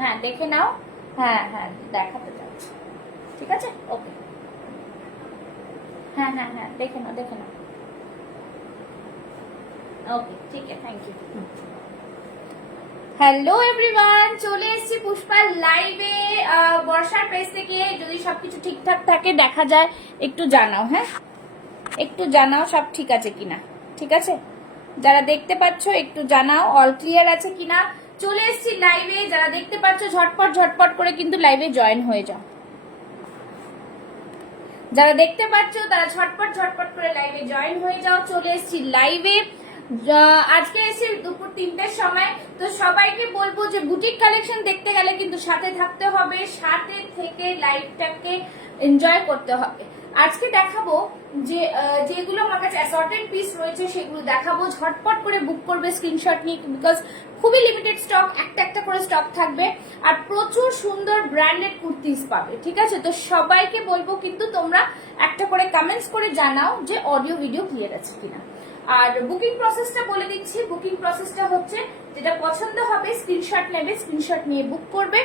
হ্যাঁ দেখে নাও। হ্যাঁ হ্যাঁ দেখাতে যাচ্ছি, ঠিক আছে ওকে। হ্যাঁ হ্যাঁ হ্যাঁ দেখে নাও দেখে নাও, ওকে ঠিক আছে, থ্যাংক ইউ। হ্যালো এভরিওয়ান, চলে এসেছি পুষ্পার লাইভে বর্ষার পেজ থেকে। যদি সবকিছু ঠিকঠাক থাকে দেখা যায় একটু জানাও, হ্যাঁ একটু জানাও সব ঠিক আছে কিনা, ঠিক আছে? যারা দেখতে পাচ্ছ একটু জানাও অল ক্লিয়ার আছে কিনা। চলে এসেছি লাইভে, যারা দেখতে পাচ্ছ ঝটপট ঝটপট করে কিন্তু লাইভে জয়েন হয়ে যাও। যারা দেখতে পাচ্ছ তারা ঝটপট ঝটপট করে লাইভে জয়েন হয়ে যাও। চলে এসেছি লাইভে, আজকে এসে দুপুর 3টের সময়। তো সবাইকে বলবো যে বুটিক কালেকশন দেখতে গেলে কিন্তু সাথে থাকতে হবে, সাথে থেকে লাইভটাকে এনজয় করতে হবে। আজকে দেখাবো যে যেগুলো আমার কাছে অ্যাসর্টেড পিস রয়েছে সেগুলো দেখাবো। ঝটপট করে বুক করবে স্ক্রিনশট নিয়ে, বিকজ খুবই লিমিটেড স্টক, একটা একটা করে স্টক থাকবে। আর প্রচুর সুন্দর ব্র্যান্ডেড কুর্তিস পাবে, ঠিক আছে? তো সবাইকে বলবো কিন্তু তোমরা একটা করে কমেন্টস করে জানাও যে অডিও ভিডিও ক্লিয়ার আছে কিনা। আর বুকিং প্রসেসটা বলে দিচ্ছি। বুকিং প্রসেসটা হচ্ছে, যেটা পছন্দ হবে স্ক্রিনশট নেবে, স্ক্রিনশট নিয়ে বুক করবে,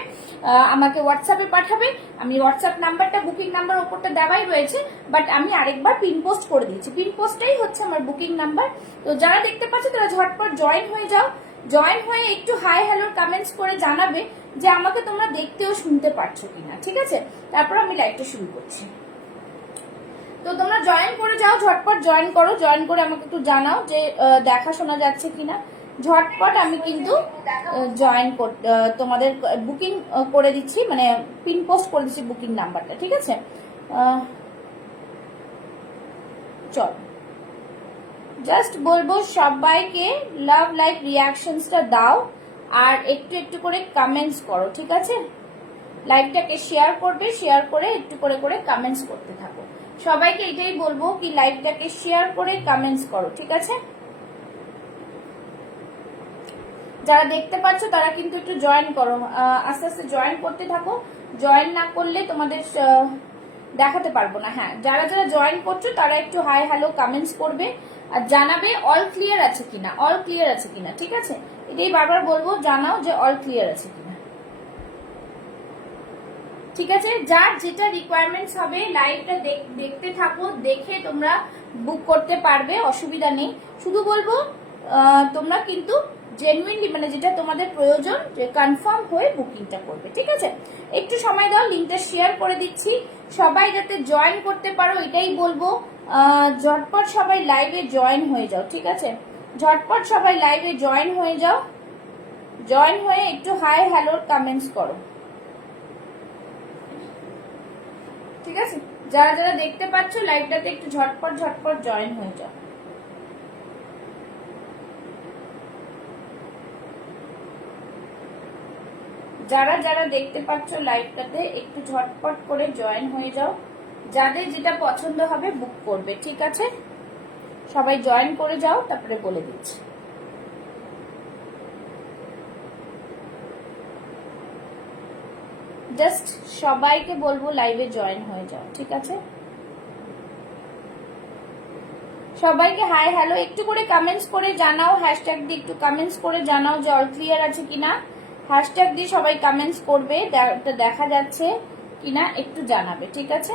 আমাকে হোয়াটসঅ্যাপে পাঠাবে। আমি হোয়াটসঅ্যাপ নাম্বারটা বুকিং নাম্বার ওপরটা দেওয়াই রয়েছে, বাট আমি আরেকবার পিন পোস্ট করে দিয়েছি। পিন পোস্টটাই হচ্ছে আমার বুকিং নাম্বার। তো যারা দেখতে পাচ্ছে তারা ঝটপট জয়েন হয়ে যাও। জয়েন হয়ে একটু হাই হ্যালোর কমেন্টস করে জানাবে যে আমাকে তোমরা দেখতেও শুনতে পারছো কিনা, ঠিক আছে? তারপর আমি লাইভটা শুরু করছি। তো তোমরা জয়েন করে যাও, ঝটপট জয়েন করো। জয়েন করে আমাকে একটু জানাও যে দেখা শোনা যাচ্ছে কিনা। ঝটপট আমি কিন্তু জয়েন তোমাদের বুকিং করে দিচ্ছি, মানে পিন পোস্ট করে দিচ্ছি বুকিং নাম্বারটা, ঠিক আছে? চল জাস্ট বলবো সবাইকে লাভ লাইক রিয়াকশনসটা দাও, আর একটু একটু করে কমেন্টস করো, ঠিক আছে? লাইভটাকে শেয়ার করবে, শেয়ার করে একটু করে করে কমেন্টস করতে থাকো। সবাইকে এটাই বলবো কি লাইভটাকে শেয়ার করে কমেন্টস করো, ঠিক আছে? যারা দেখতে পাচ্ছ তারা কিন্তু একটু জয়েন করো, আস্তে আস্তে জয়েন করতে থাকো। জয়েন না করলে তোমাদের দেখাতে পারবো না। হ্যাঁ, যারা যারা জয়েন করছো তারা একটু হাই হ্যালো কমেন্টস করবে আর জানাবে অল ক্লিয়ার আছে কিনা, অল ক্লিয়ার আছে কিনা, ঠিক আছে? এটাই বারবার বলবো, জানাও যে অল ক্লিয়ার আছে কিনা, ঠিক আছে? যার যেটা রিকোয়ারমেন্টস হবে লাইভটা দেখতে থাকো, দেখে তোমরা বুক করতে পারবে, অসুবিধা নেই। শুধু বলবো তোমরা কিন্তু জেনুইনলি, মানে যেটা তোমাদের প্রয়োজন, যে কনফার্ম হয়ে বুকিংটা করবে, ঠিক আছে? একটু সময় দাও, লিঙ্কটা শেয়ার করে দিচ্ছি। সবাই যাতে জয়েন করতে পারো এটাই বলবো। ঝটপট সবাই লাইভে জয়েন হয়ে যাও, ঠিক আছে? ঝটপট সবাই লাইভে জয়েন হয়ে যাও। জয়েন হয়ে একটু হাই হ্যালোর কমেন্টস করো, ঠিক আছে? যারা যারা দেখতে পাচ্ছ লাইভটাতে একটু ঝটপট ঝটপট জয়েন হয়ে যাও। যারা যারা দেখতে পাচ্ছ লাইভটাতে একটু ঝটপট করে জয়েন হয়ে যাও। যাদের যেটা পছন্দ হবে বুক করবে, ঠিক আছে? সবাই জয়েন করে যাও, তারপরে বলে দিচ্ছি। জাস্ট সবাইকে বলবো লাইভে জয়েন হয়ে যাও, ঠিক আছে? সবাইকে হাই হ্যালো একটু করে কমেন্টস করে জানাও, হ্যাশট্যাগ দিয়ে একটু কমেন্টস করে জানাও যে অল ক্লিয়ার আছে কিনা। হ্যাশট্যাগ দিয়ে সবাই কমেন্টস করবে, দেখা যাচ্ছে কিনা একটু জানাবে, ঠিক আছে?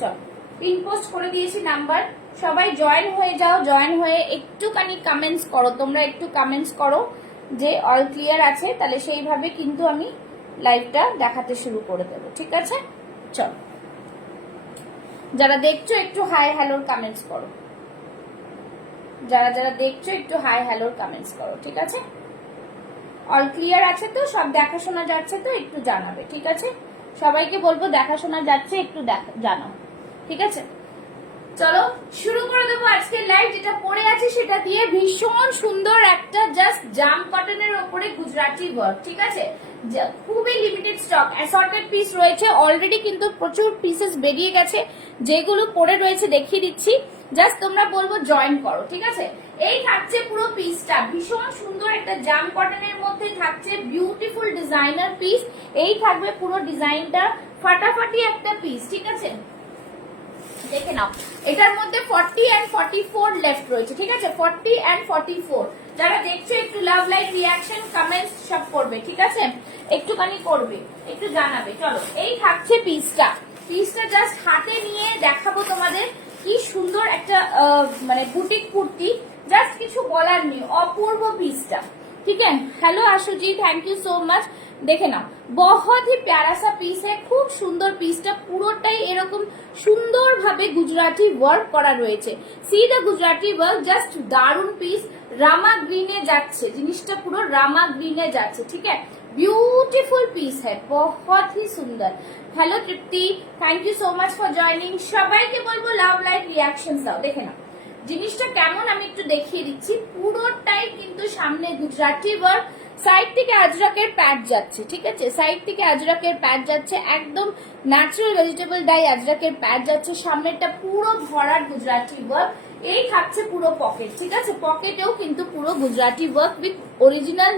চল পিন পোস্ট করে দিয়েছি নাম্বার, সবাই জয়েন হয়ে যাও। জয়েন হয়ে একটুখানি কমেন্টস করো, তোমরা একটু কমেন্টস করো যে অল ক্লিয়ার আছে, তাহলে সেইভাবে কিন্তু আমি লাইভটা দেখাতে শুরু করে দেবো, ঠিক আছে? চল যারা দেখছো একটু হাই হ্যালোর কমেন্টস করো। যারা যারা দেখছো একটু হাই হ্যালোর কমেন্টস করো, ঠিক আছে? অল ক্লিয়ার আছে তো, সব দেখাশোনা যাচ্ছে তো, একটু জানাবে, ঠিক আছে? সবাইকে বলবো দেখাশোনা যাচ্ছে, একটু জানাও, ঠিক আছে? চলো শুরু করে দেবো আজকের লাইভ। যেটা পরে আছে সেটা দিয়ে ভীষণ সুন্দর একটা জাস্ট জাম কটনের ওপরে গুজরাটি ওয়ার্ক, ঠিক আছে? খুবই লিমিটেড স্টক, অ্যাসর্টেড পিস রয়েছে অলরেডি, কিন্তু প্রচুর পিসেস বেরিয়ে গেছে। যেগুলো পরে রয়েছে দেখিয়ে দিচ্ছি, জাস্ট তোমরা বলবো জয়েন করো, ঠিক আছে? এই থাকছে পুরো পিসটা, ভীষণ সুন্দর একটা জাম কটনের মধ্যে থাকছে বিউটিফুল ডিজাইনার পিস। এই থাকবে পুরো ডিজাইনটা, ফাটাফাটি একটা পিস, ঠিক আছে? দেখে নাও, এটার মধ্যে 40 and 44 লেফট রয়েছে, ঠিক আছে? 40 and 44 যারা দেখছো একটু লাভ, লাইক, রিয়াকশন, কমেন্টস সব করবে, ঠিক আছে? একটুখানি করবে, একটু জানাবে। চলো, এই থাকছে পিসটা জাস্ট হাতে নিয়ে দেখাবো তোমাদের কি সুন্দর একটা মানে বুটিক কুর্তি, জাস্ট কিছু বলার নেই, অপূর্ব পিসটা, ठीक है। Hello Ashu ji, thank you so much. দেখে নাও, बहुत ही प्यारा सा পিস है, খুব সুন্দর পিসটা, পুরোটাই এরকম সুন্দরভাবে গুজরাটি ওয়ার্ক করা রয়েছে। C the Gujarati work, just দারুন পিস, রামা গ্রিনে যাচ্ছে জিনিসটা, পুরো রামা গ্রিনে যাচ্ছে, ঠিক है। ब्यूटीफुल पीस है, बहुत ही सुंदर। Hello Tripti, thank you so much for joining. সবাইকে বলবো লাভ, লাইক, রিয়াকশন দাও। দেখে নাও জিনিসটা কেমন আমি একটু দেখিয়ে দিচ্ছি, পুরোটাই কিন্তু সামনে গুজরাটি ওয়ার্ক, সাইড থেকে আজরাকের প্যাড যাচ্ছে, ঠিক আছে? সাইড থেকে আজরাকের প্যাড যাচ্ছে, একদম ন্যাচারাল ভেজিটেবল ডাই আজরাকের প্যাড যাচ্ছে, সামনেটা পুরো ভরাট গুজরাটি ওয়ার্ক। এই থাকছে পুরো পকেট, ঠিক আছে? পকেটেও কিন্তু পুরো Gujarati work with original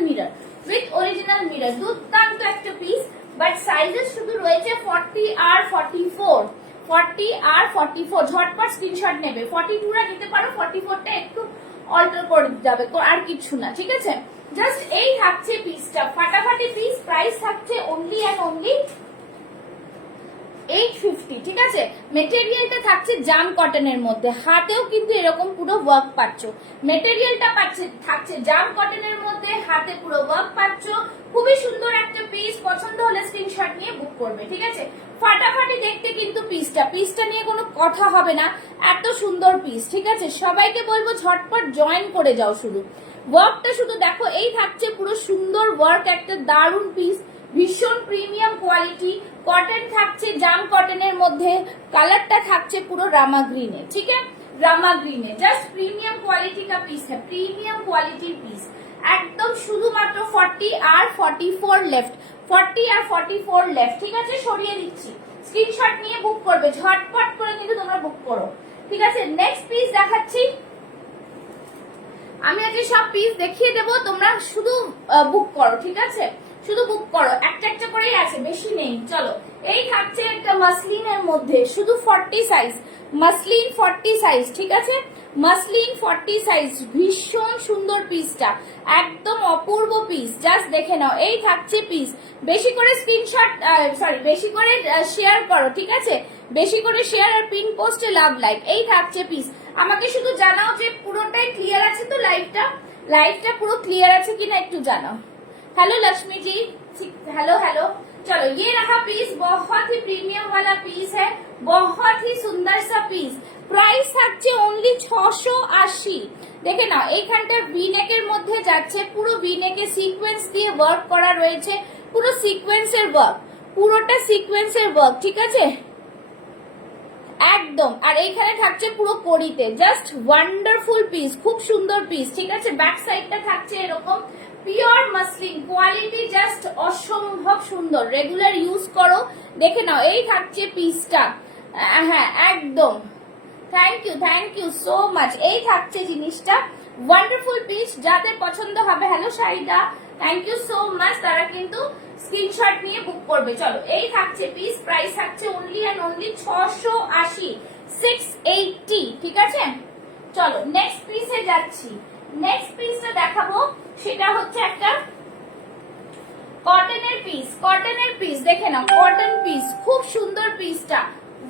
mirror, দুর্দান্ত একটা পিস। বাট সাইজেস শুধু রয়েছে 40 আর 44, 40 আর 44, ঝটপট স্ক্রিনশট নেবে। 42টা নিতে পারো, 44টা একটু অল্টার করে দিতে হবে, আর কিছু না, ঠিক আছে? জাস্ট এই থাকছে পিসটা, ফাটাফাটি পিস। প্রাইস থাকছে অনলি অ্যান্ড অনলি 850, ঠিক আছে? মেটেরিয়ালটা থাকছে জাম কটনের মধ্যে, হাতেও কিন্তু এরকম পুরো ওয়ার্ক পাচ্ছ। মেটেরিয়ালটা থাকছে জাম কটনের মধ্যে, হাতে পুরো ওয়ার্ক পাচ্ছ। খুবই সুন্দর একটা পিস, পছন্দ হলে স্ক্রিনশট নিয়ে বুক করবে, ঠিক আছে? ফাটাফাটি দেখতে কিন্তু পিসটা নিয়ে কোনো কথা হবে না, এত সুন্দর পিস, ঠিক আছে? সবাইকে বলবো ঝটপট জয়েন করে যাও, শুধু ওয়ার্কটা শুধু দেখো। এই থাকছে পুরো সুন্দর ওয়ার্ক, একটা দারুণ পিস, ভীষণ প্রিমিয়াম কোয়ালিটি, কটন থাকছে জাম কটনের মধ্যে, কালারটা থাকছে পুরো রামা গ্রিনে, ঠিক আছে? রামা গ্রিনে, জাস্ট প্রিমিয়াম কোয়ালিটি का पीस है, प्रीमियम क्वालिटी पीस, একদম শুধুমাত্র 40 আর 44 লেফট, 40 আর 44 লেফট, ঠিক আছে? সরিয়ে দিচ্ছি, স্ক্রিনশট নিয়ে বুক করবে, ঝটপট করে কিন্তু তোমরা বুক করো, ঠিক আছে? নেক্সট পিস দেখাচ্ছি, আমি আজকে সব পিস দেখিয়ে দেবো, তোমরা শুধু বুক করো, ঠিক আছে? শুধু বুক করো, একটা একটা করেই আছে, বেশি নেই। চলো, এই থাকছে একটা মাসলিনের মধ্যে, শুধু 40 সাইজ, মাসলিন 40 সাইজ, ঠিক আছে? মাসলিন 40 সাইজ, ভীষণ সুন্দর পিসটা, একদম অপূর্ব পিস, জাস্ট দেখে নাও। এই থাকছে পিস, বেশি করে স্ক্রিনশট, সরি, বেশি করে শেয়ার করো, ঠিক আছে? বেশি করে শেয়ার আর পিন পোস্টে লাভ, লাইক। এই থাকছে পিস, আমাকে শুধু জানাও যে পুরোটাই ক্লিয়ার আছে তো, লাইভটা পুরো ক্লিয়ার আছে কিনা একটু জানাও। Hello Lakshmi ji, hello hello. चलो, ये रहा पीस, बहुत ही प्रीमियम वाला पीस है, बहुत ही सुंदर सा पीस। প্রাইস থাকছে অনলি 680। দেখে নাও, এইখানটা ভিনেকের মধ্যে যাচ্ছে, পুরো ভিনেকে সিকোয়েন্স দিয়ে ওয়ার্ক করা রয়েছে, পুরো সিকোয়েন্সের ওয়ার্ক, পুরোটা সিকোয়েন্সের ওয়ার্ক, ঠিক আছে? একদম। আর এইখানে থাকছে পুরো কড়িতে, জাস্ট ওয়ান্ডারফুল পিস, খুব সুন্দর পিস, ঠিক আছে? ব্যাক সাইডটা থাকছে এরকম পিওর মাসলিন কোয়ালিটি, জাস্ট অসম্ভব সুন্দর, রেগুলার ইউজ করো। দেখে নাও, এই থাকছে পিসটা, হ্যাঁ একদম, থ্যাংক ইউ সো মাচ। এই থাকছে জিনিসটা, ওয়ান্ডারফুল পিস, যাদের পছন্দ হবে, hello Shahida, thank you so much, তারা কিন্তু স্ক্রিনশট নিয়ে বুক করবে। চলো, এই থাকছে পিস, প্রাইস থাকছে অনলি অ্যান্ড অনলি 680, 680, ঠিক আছে? চলো, নেক্সট পিসে যাচ্ছি। নেক্সট পিসটা দেখাবো, সেটা হচ্ছে একটা কটনের পিস, দেখে নাও, কটন পিস, খুব সুন্দর পিসটা,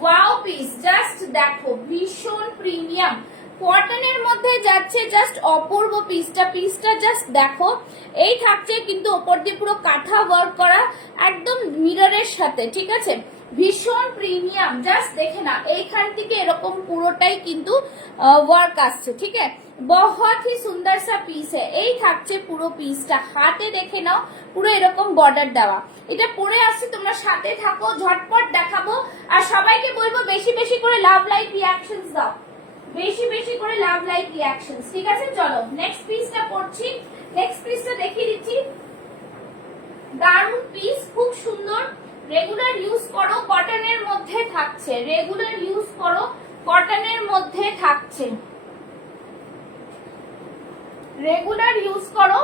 ওয়াও পিস, জাস্ট দেখো, ভীষণ প্রিমিয়াম কটনের মধ্যে যাচ্ছে, জাস্ট অপূর্ব পিসটা জাস্ট দেখো। এই থাকছে কিন্তু ওপর দিয়ে পুরো কাঁথা ওয়ার্ক করা, একদম মিররের সাথে, ঠিক আছে? ভীষণ প্রিমিয়াম, জাস্ট দেখে না, এইখান থেকে এরকম পুরোটাই কিন্তু ওয়ার্ক আসছে, ঠিক আছে? बहुत ही सुंदर सा पीस है। এই থাকছে পুরো পিসটা, হাতে দেখে নাও, পুরো এরকম বর্ডার দেওয়া। এটা পরে আসছে, তোমরা সাথে থাকো, ঝটপট দেখাবো। আর সবাইকে বলবো বেশি বেশি করে লাভ, লাইক, রিয়াকশনস দাও, বেশি বেশি করে লাভ, লাইক, রিয়াকশনস, ঠিক আছে? চলো, নেক্সট পিসটা পড়ছি, নেক্সট পিসটা দেখিয়ে দিচ্ছি। দারুণ পিস, খুব সুন্দর, রেগুলার ইউজ করো, কটনের মধ্যে থাকছে, রেগুলার ইউজ করো, কটনের মধ্যে থাকছে, রেগুলার ইউজ করো,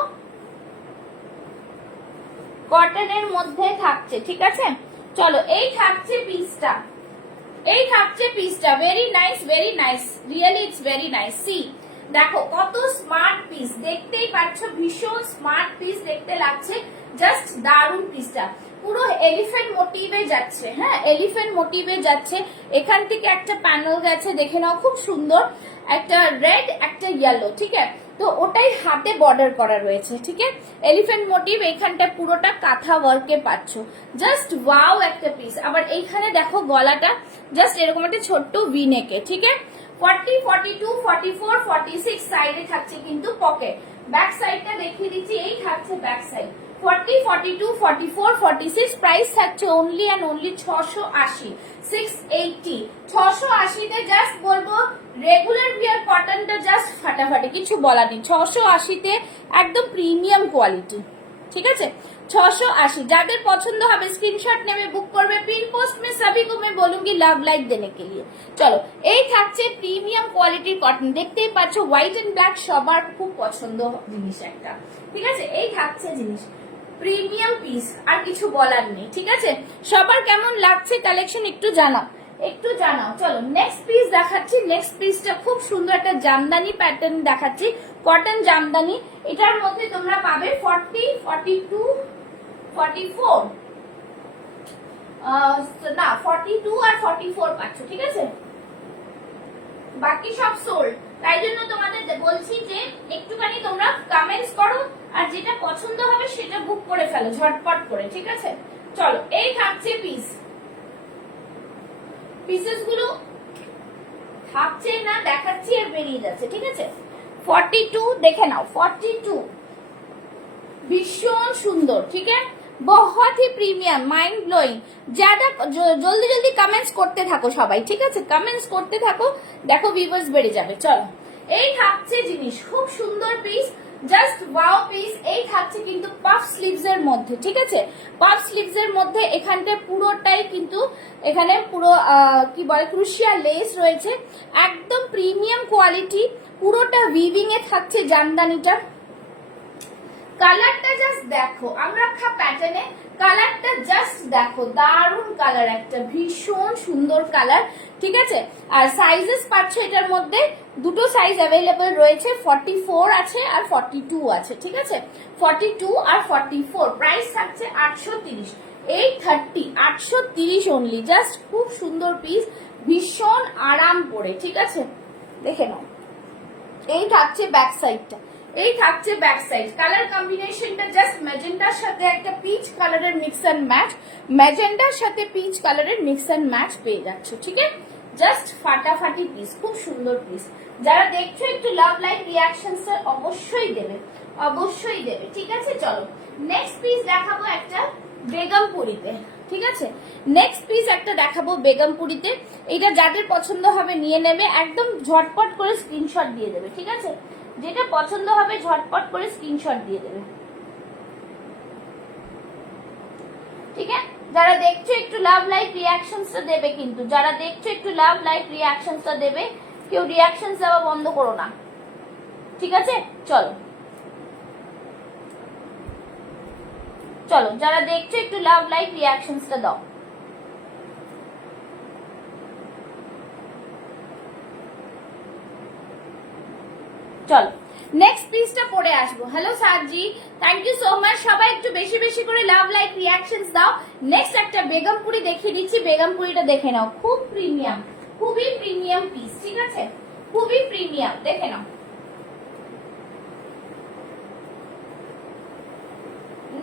কটনের মধ্যে থাকছে, ঠিক আছে? চলো, এই থাকছে পিসটা, এই থাকছে পিসটা, very nice, really it's very nice. See দেখো কত স্মার্ট পিস, দেখতেই পাচ্ছ ভীষণ স্মার্ট পিস দেখতে লাগছে, জাস্ট দারুন পিসটা। পুরো এলিফ্যান্ট মোটিভে যাচ্ছে, হ্যাঁ এলিফ্যান্ট মোটিভে যাচ্ছে। এখান থেকে একটা প্যানেল গেছে, দেখে নাও খুব সুন্দর, একটা রেড একটা ইয়েলো, ঠিক আছে। তো ওটাই হাতে বর্ডার করা রয়েছে, ঠিক আছে। এলিফ্যান্ট মোটিভ এখানটা পুরোটা কাঁথা ওয়ার্কে পাচ্ছ, জাস্ট ওয়াও একটা পিস। আবার এইখানে দেখো গলাটা জাস্ট এরকম একটা ছোট্ট ভি নেকে, ঠিক আছে। 40, 42, 44, 46 সাইডে থাকছে কিন্তু পকেট। ব্যাক সাইডটা দেখিয়ে দিচ্ছি, এই থাকছে ব্যাক সাইড। 40, 42, 44, 46 প্রাইস থাকছে অনলি অ্যান্ড অনলি 680, 680। 680 তে জাস্ট বলবো রেগুলার বিয়ার কটনটা জাস্ট ফাটাফাটি, কিছু বলার নেই। 680 তে একদম প্রিমিয়াম কোয়ালিটি, ঠিক আছে। 680 যাদের পছন্দ হবে স্ক্রিনশট নেবে, বুক করবে। পিন পোস্ট में सभी को मैं बोलूंगी लव लाइक देने के लिए। চলো এই থাকছে প্রিমিয়াম কোয়ালিটির কটন, দেখতেই পাচ্ছ হোয়াইট এন্ড ব্ল্যাক সবার খুব পছন্দ জিনিস একটা, ঠিক আছে। এই থাকছে জিনিস প্রিমিয়াম পিস, আর কিছু বলার নেই, ঠিক আছে। সবার কেমন লাগছে কালেকশন একটু জানাও, একটু জানাও। চলো নেক্সট পিস দেখাচ্ছি। নেক্সট পিসটা খুব সুন্দর একটা জামদানি প্যাটার্ন দেখাচ্ছি, কটন জামদানি। এটার মধ্যে তোমরা পাবে 40, 42, 44 না 42 আর 44 পাচ্ছ, ঠিক আছে। বাকি সব সোল্ড, তাই জন্য তোমাদের বলছি যে একটুখানি তোমরা কমেন্টস করো, আর যেটা পছন্দ হবে সেটা বুক করে ফেলো ঝটপট করে, ঠিক আছে। চলো এই থাকছে পিস, পিসেস গুলো থাকছে না দেখাচ্ছি আর বেরিয়ে যাচ্ছে, ঠিক আছে। 42 দেখে নাও, 42 ভীষণ সুন্দর, ঠিক আছে। बहुत ही প্রিমিয়াম, মাইন্ড ব্লোয়িং। ज्यादा জলদি জলদি কমেন্টস করতে থাকো সবাই, ঠিক আছে, কমেন্টস করতে থাকো, দেখো ভিউয়ার্স বেড়ে যাবে। চলো এই থাকছে জিনিস, খুব সুন্দর পিস, জাস্ট ওয়াও পিস। এই থাকছে কিন্তু পাফ স্লিভস এর মধ্যে, ঠিক আছে। পাফ স্লিভস এর মধ্যে এখানটা পুরোটাই কিন্তু এখানে পুরো কি বলে ক্রুশিয়া লেস রয়েছে, একদম প্রিমিয়াম কোয়ালিটি। পুরোটা উইভিং এ থাকছে জামদানিটা। কালারটা জাস্ট দেখো, আংরাক্ষা প্যাটার্নে কালারটা জাস্ট দেখো, দারুন কালার, একটা ভীষণ সুন্দর কালার, ঠিক আছে। আর সাইজেস পাচ্ছ এটার মধ্যে দুটো সাইজ অ্যাভেলেবল রয়েছে, 44 আছে আর 42 আছে, ঠিক আছে। 42 আর 44 প্রাইস থাকছে 830, 830, 830 অনলি। জাস্ট খুব সুন্দর পিস, ভীষণ আরাম পড়ে, ঠিক আছে। দেখে নাও এই থাকছে ব্যাক সাইডটা, এই থাকছে ব্যাক সাইড। কালার কম্বিনেশনটা জাস্ট ম্যাজেন্ডার সাথে একটা পিচ কালারের মিক্স এন্ড ম্যাচ, ম্যাজেন্ডার সাথে পিচ কালারের মিক্স এন্ড ম্যাচ পেয়ে যাচ্ছ, ঠিক আছে। জাস্ট ফাটাফাটি পিস, খুব সুন্দর পিস। যারা দেখছো একটু লাভ লাইক রিয়াকশনস অবশ্যই দেবে, অবশ্যই দেবে, ঠিক আছে। চলো নেক্সট পিস দেখাবো একটা বেগমপুরিতে, ঠিক আছে। নেক্সট পিস একটা দেখাবো বেগমপুরিতে। এটা যাদের পছন্দ হবে নিয়ে নেবে, একদম ঝটপট করে স্ক্রিনশট দিয়ে দেবে, ঠিক আছে। যেটা পছন্দ হবে ঝটপট করে স্ক্রিনশট দিয়ে দেবে, ঠিক আছে। যারা দেখছো একটু লাভ লাইক রিয়াকশনসটা দেবে, কিন্তু যারা দেখছো একটু লাভ লাইক রিয়াকশনসটা দেবে, কেউ রিয়াকশনস দেওয়া বন্ধ করো না, ঠিক আছে। চলো চলো যারা দেখছো একটু লাভ লাইক রিয়াকশনসটা দাও। চলো নেক্সট পিসটা পরে আসবো। হ্যালো সাজি, থ্যাংক ইউ সো মাচ। সবাই একটু বেশি বেশি করে লাভ লাইক রিয়াকশনস দাও। নেক্সট একটা বেগমপুরি দেখিয়ে দিচ্ছি, বেগমপুরিটা দেখে নাও, খুব প্রিমিয়াম, খুবই প্রিমিয়াম পিস, ঠিক আছে, খুবই প্রিমিয়াম, দেখে নাও।